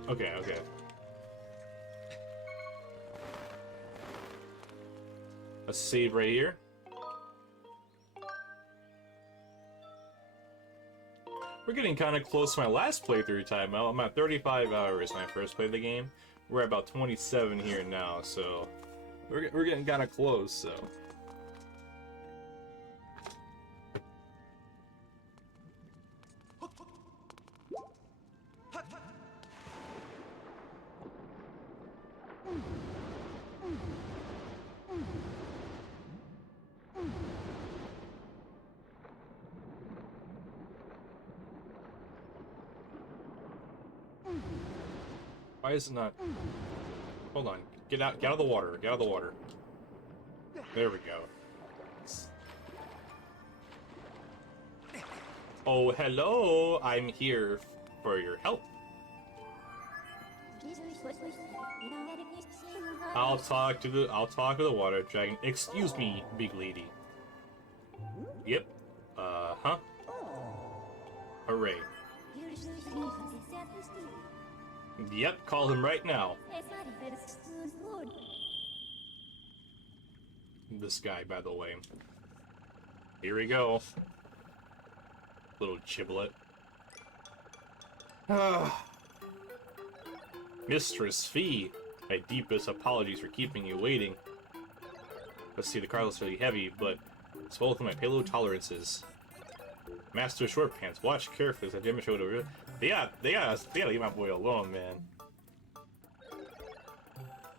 Okay. Let's save right here. We're getting kind of close to my last playthrough time. I'm at 35 hours when I first played the game. We're at about 27 here now, so we're getting kind of close. So. Why is it not? Hold on. Get out of the water. Get out of the water. There we go. Oh, hello. I'm here for your help. I'll talk to the water dragon. Excuse me, big lady. Yep. Huh? Hooray. Yep, call him right now. This guy, by the way. Here we go. Little chiblet. Mistress Fee, my deepest apologies for keeping you waiting. Let's see, the car looks really heavy, but it's well within my payload tolerances. Master Shortpants, watch carefully as I demonstrate over. They gotta leave my boy alone, man.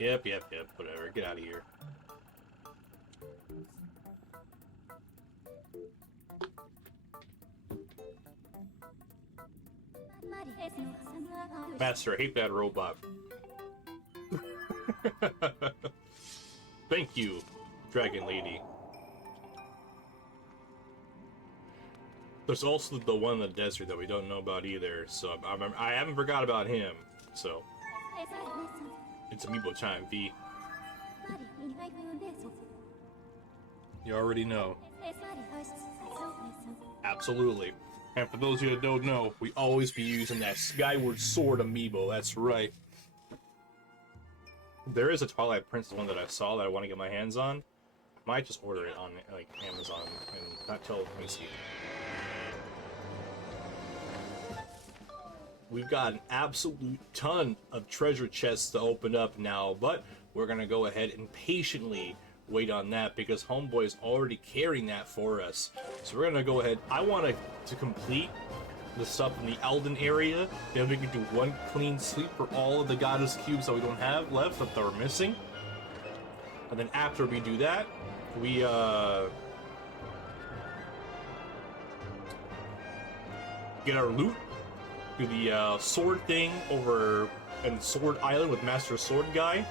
Yep, whatever. Get out of here. Master, I hate that robot. Thank you, Dragon Lady. There's also the one in the desert that we don't know about either, so I haven't forgot about him, so. It's Amiibo time, V. You already know. Absolutely. And for those of you that don't know, we always be using that Skyward Sword Amiibo, that's right. There is a Twilight Princess one that I saw that I want to get my hands on. I might just order it on like Amazon and not tell me see. We've got an absolute ton of treasure chests to open up now, but we're gonna go ahead and patiently wait on that because Homeboy is already carrying that for us. So we're gonna go ahead. I want to complete the stuff in the Alden area, then we can do one clean sweep for all of the goddess cubes that we don't have left that are missing. And then after we do that, we get our loot. Do the sword thing over in Sword Island with Master Sword Guy.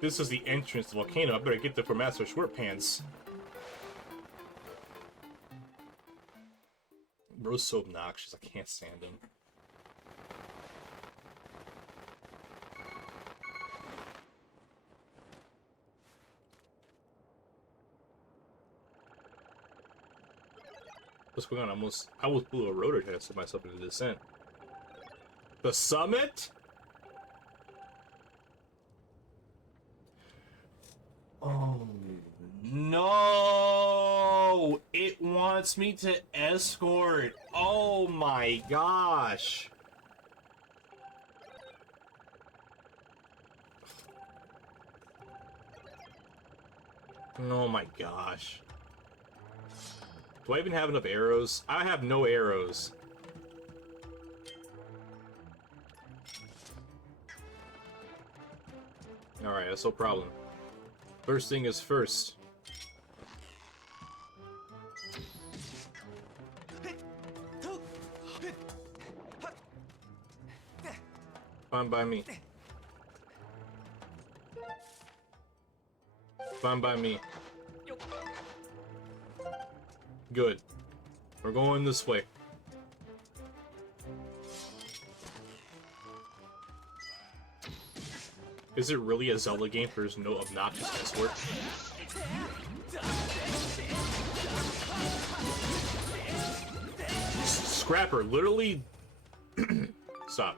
This is the entrance to the volcano. I better get there for Master Shortpants. Bro's so obnoxious, I can't stand him. What's going on? I almost blew a rotor to set myself into descent. The summit? Oh no! It wants me to escort. Oh my gosh! Oh my gosh. Do I even have enough arrows? I have no arrows. Alright, that's no problem. First thing is first. Fine by me. Fine by me. Good. We're going this way. Is it really a Zelda game if there's no obnoxious S-word? Scrapper, literally... Stop.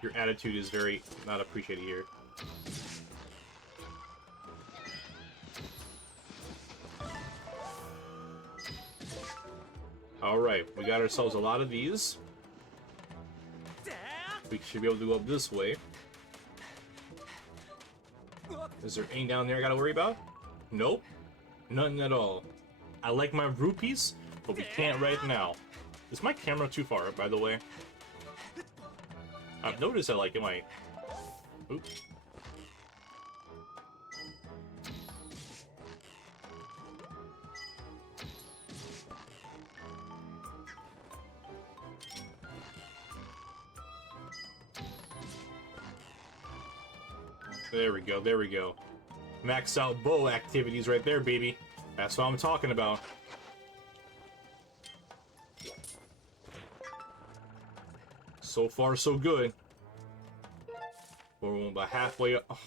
Your attitude is very not appreciated here. Alright, we got ourselves a lot of these. We should be able to go up this way. Is there anything down there I gotta worry about? Nope. Nothing at all. I like my rupees, but we can't right now. Is my camera too far up, by the way? I've noticed that, like, in my... Oops. There we go, there we go. Max out bow activities right there, baby. That's what I'm talking about. So far, so good. We're about halfway up. Oh.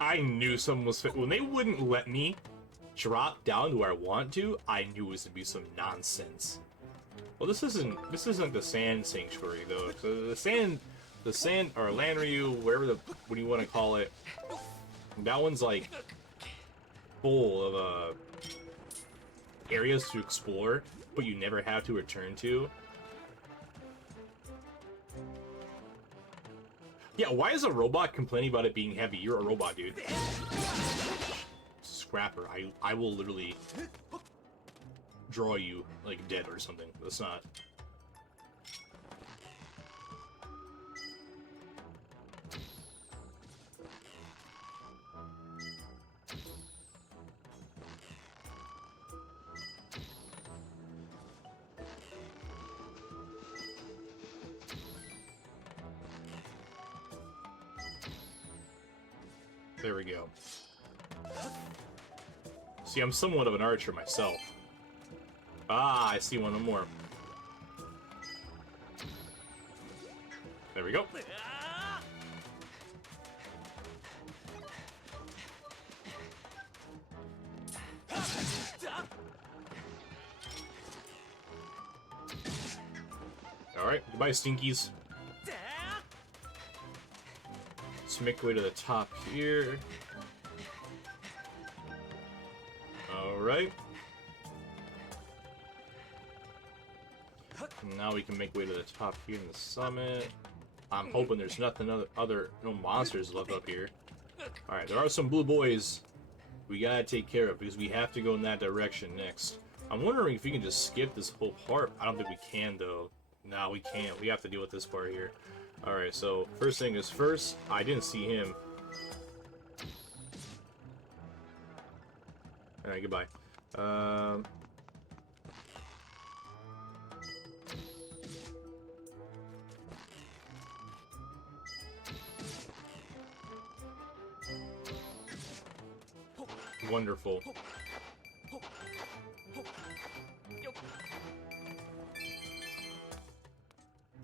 I knew someone was fit. When they wouldn't let me drop down to where I want to, I knew it was gonna be some nonsense. Well, this isn't the sand sanctuary though. So the sand or Lanryu, wherever what do you want to call it? That one's like full of areas to explore, but you never have to return to. Yeah, why is a robot complaining about it being heavy? You're a robot, dude. Scrapper, I will literally draw you like dead or something. That's not. There we go. See, I'm somewhat of an archer myself. Ah, I see one more. There we go. Alright, goodbye, stinkies. Let's make our way to the top here. Alright. Now we can make way to the top here in the summit. I'm hoping there's nothing no monsters left up here. Alright, there are some blue boys we gotta take care of because we have to go in that direction next. I'm wondering if we can just skip this whole part. I don't think we can though. No, we can't. We have to deal with this part here. Alright, so first thing is first. I didn't see him. Alright, goodbye. Wonderful.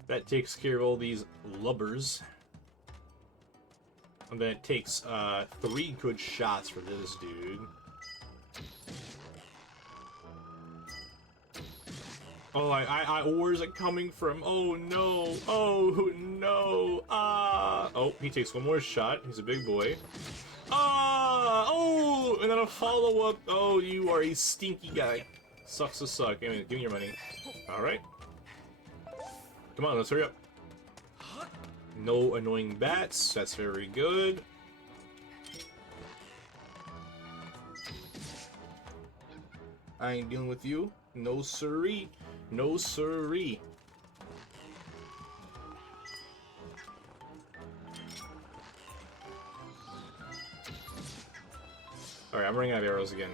That takes care of all these lubbers. And then it takes 3 good shots for this dude. Oh, where's it coming from? Oh no! Oh no! Ah! Oh, he takes one more shot. He's a big boy. Ah! Oh! And then a follow-up. Oh, you are a stinky guy. Sucks to suck. Give me your money. Alright. Come on, let's hurry up. No annoying bats. That's very good. I ain't dealing with you. No siree. No siree. Alright, I'm running out of arrows again.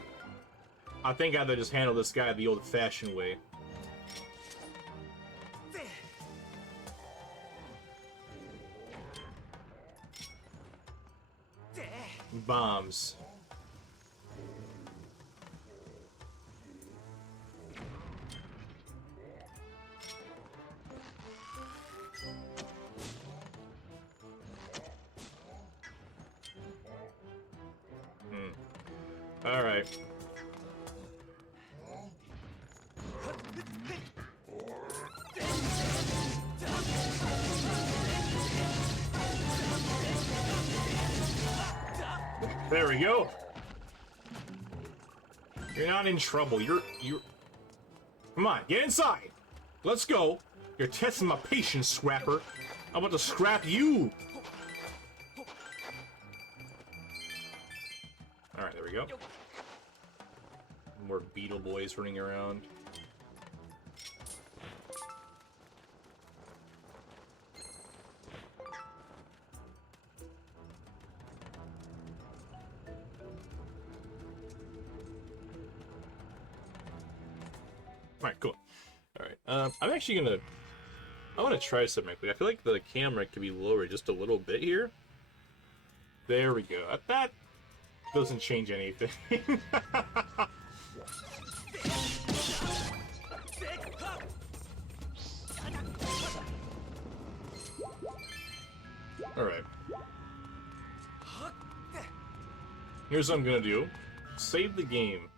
I think I'd just handle this guy the old-fashioned way. Bombs. Alright. There we go. You're not in trouble. You're... Come on, get inside. Let's go. You're testing my patience, scrapper. I'm about to scrap you. Alright, there we go. More beetle boys running around. Alright, cool. Alright, I'm actually gonna... I want to try something. I feel like the camera could be lower just a little bit here. There we go. That doesn't change anything. Alright. Here's what I'm gonna do. Save the game.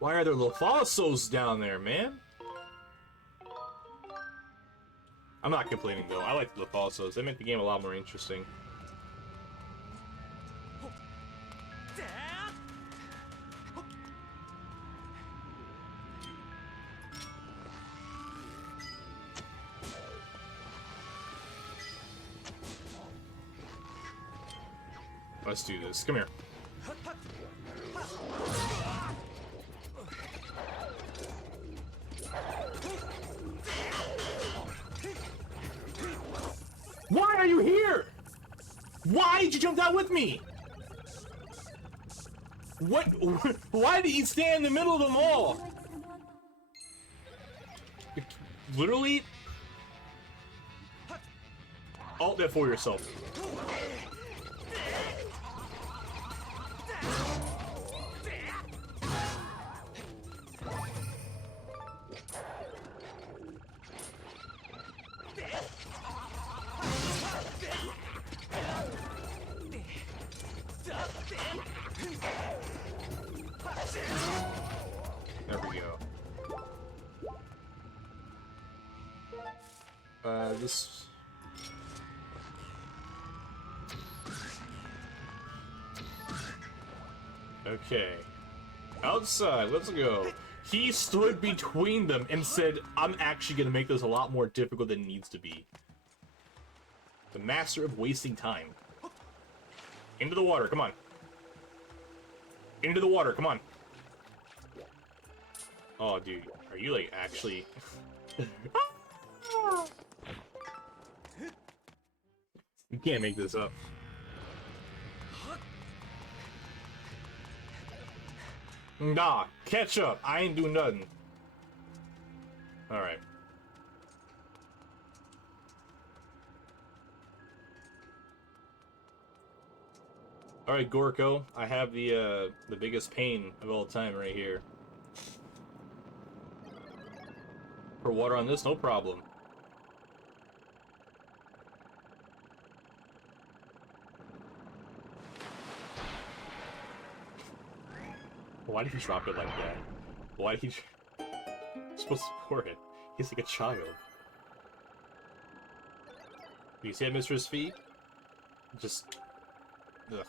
Why are there Lophasos down there, man? I'm not complaining, though. I like the Lophasos. They make the game a lot more interesting. Let's do this. Come here. Why are you here? Why did you jump out with me? What? Why did you stand in the middle of them all? Literally? Alt that for yourself. There we go. This... Okay. Outside, let's go. He stood between them and said, I'm actually gonna make this a lot more difficult than it needs to be. The master of wasting time. Into the water, come on. Into the water, come on. Oh, dude, are you, like, actually... You can't make this up. Nah, catch up. I ain't doing nothing. Alright. Alright, Gorko, I have the biggest pain of all time right here. For water on this, no problem. Why did he drop it like that? Why did he... You're supposed to pour it. He's like a child. Do you see that, Mistress Fee? Just... Ugh.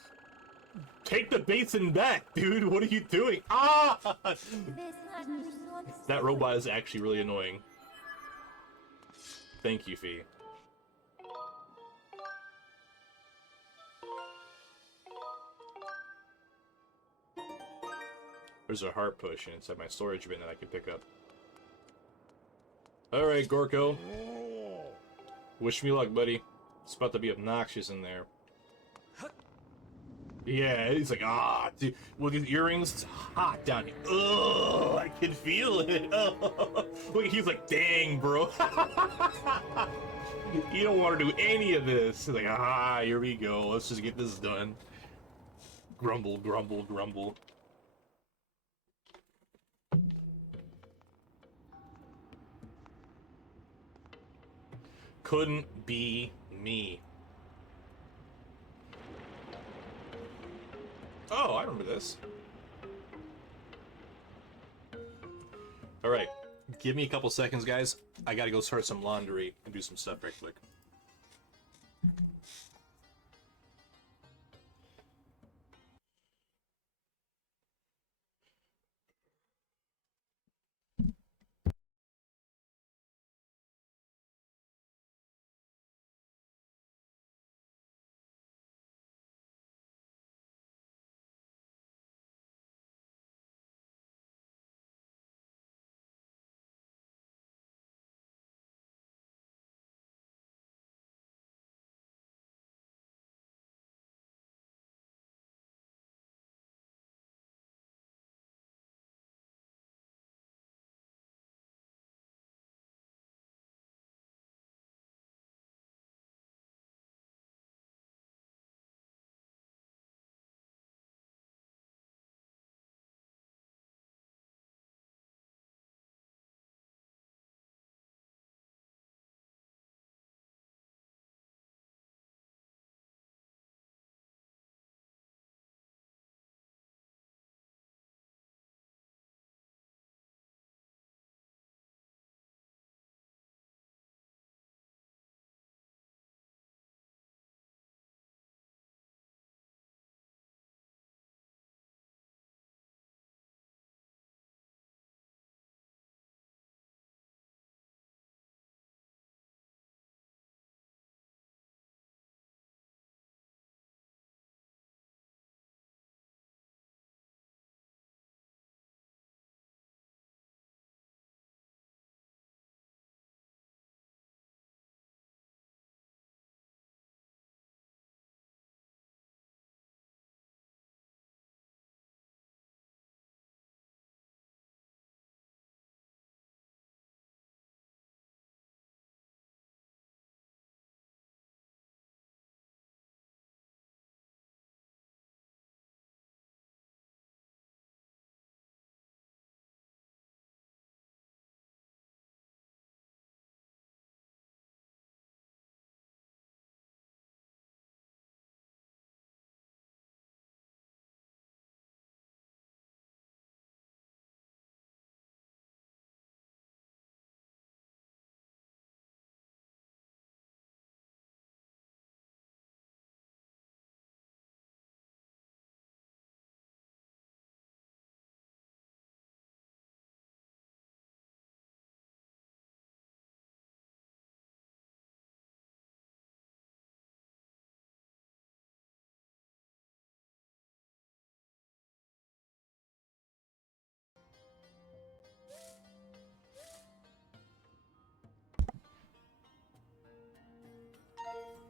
Take the basin back, dude! What are you doing? Ah! That robot is actually really annoying. Thank you, Fee. There's a heart potion inside my storage bin that I can pick up. Alright, Gorko. Wish me luck, buddy. It's about to be obnoxious in there. Yeah, he's like, ah, dude, with these earrings, it's hot down here. Oh, I can feel it. Oh. Look, he's like, dang, bro. You don't want to do any of this. He's like, ah, here we go. Let's just get this done. Grumble, grumble, grumble. Couldn't be me. Oh, I remember this. Alright. Give me a couple seconds, guys. I gotta go start some laundry and do some stuff right quick.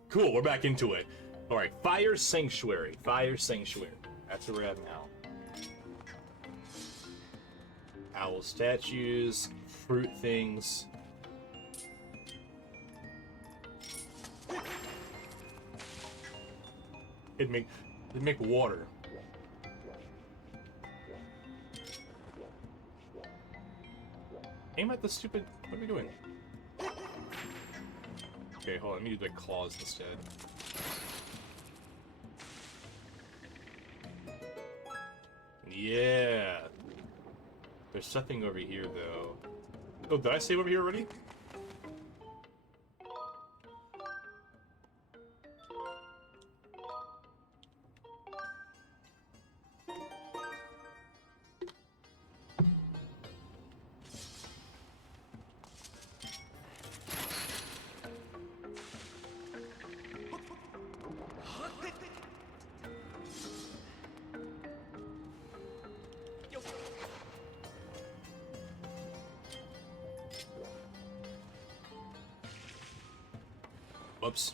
Cool, we're back into it. Alright, Fire Sanctuary. Fire Sanctuary. That's where we're at now. Owl statues, fruit things. It'd make water. Aim at the stupid... What are we doing? Okay, hold on. Let me use my claws instead. Yeah. There's something over here, though. Oh, did I save over here already? Whoops.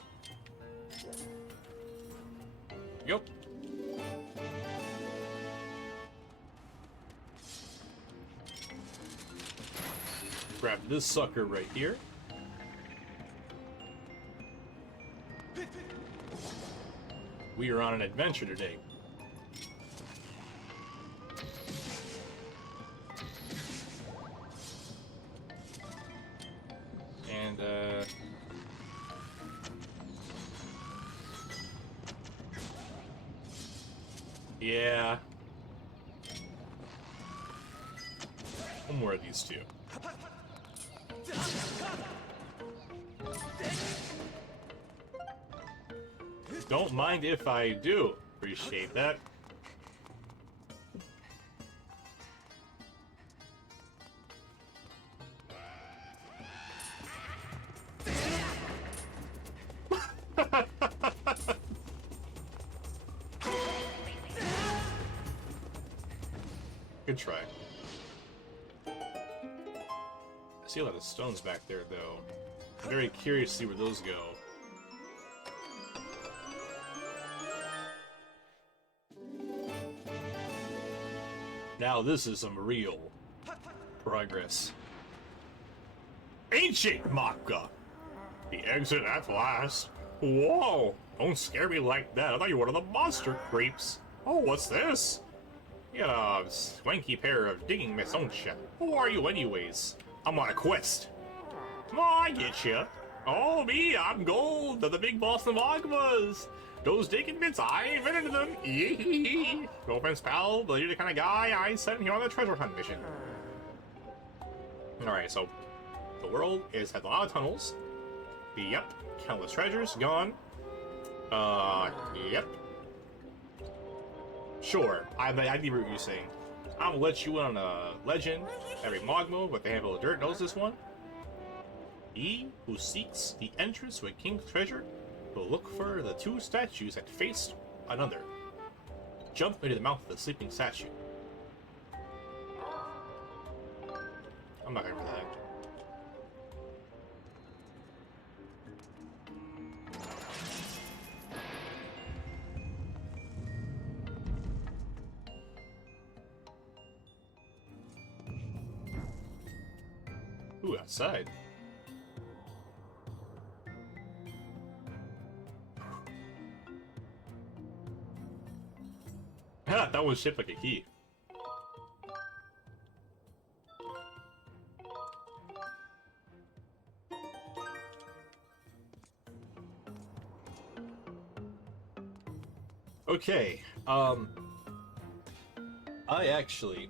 Yep. Grab this sucker right here. We are on an adventure today. And, yeah. One more of these two. Don't mind if I do. Appreciate that. Good try. I see a lot of stones back there, though. I'm very curious to see where those go. Now this is some real progress. Ancient Maka! The exit at last. Whoa! Don't scare me like that. I thought you were one of the monster creeps. Oh, what's this? You got a swanky pair of digging mitts, don't ya? Who are you anyways? I'm on a quest. Oh, I get ya. Oh, me, I'm Gold, the big boss of Magmas. Those digging mitts, I invented them. Yee. No offense, pal, but you're the kind of guy I sent here on the treasure hunt mission. Alright, so the world has a lot of tunnels. Yep. Countless treasures gone. Yep. Sure, I need what you're saying. I'm gonna let you in on a legend. Every Mogmo with a handful of dirt knows this one. He who seeks the entrance to a king's treasure will look for the two statues that face another. Jump into the mouth of the sleeping statue. I'm not here for that. Ooh, outside. That was shaped like a key. Okay, I actually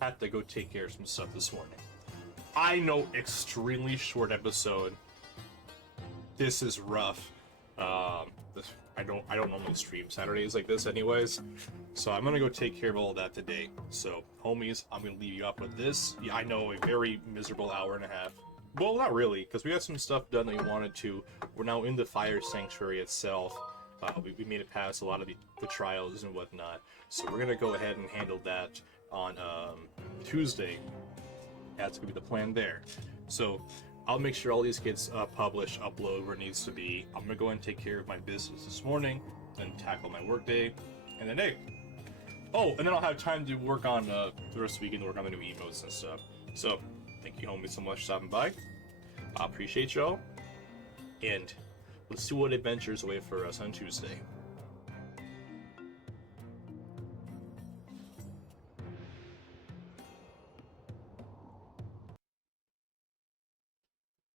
had to go take care of some stuff this morning. I know, extremely short episode. This is rough. I don't normally stream Saturdays like this anyways, so I'm gonna go take care of all of that today. So, homies, I'm gonna leave you up with this. Yeah, I know, a very miserable hour and a half. Well, not really, because we got some stuff done that we wanted to. We're now in the Fire Sanctuary itself. We made it past a lot of the trials and whatnot, so we're gonna go ahead and handle that on Tuesday. That's gonna be the plan there. So I'll make sure all these kids publish, upload where it needs to be. I'm gonna go ahead and take care of my business this morning, then tackle my work day, and then hey. Oh, and then I'll have time to work on the rest of the weekend, work on the new emotes and stuff. So thank you, homies, so much for stopping by. I appreciate y'all, and let's see what adventures await for us on Tuesday.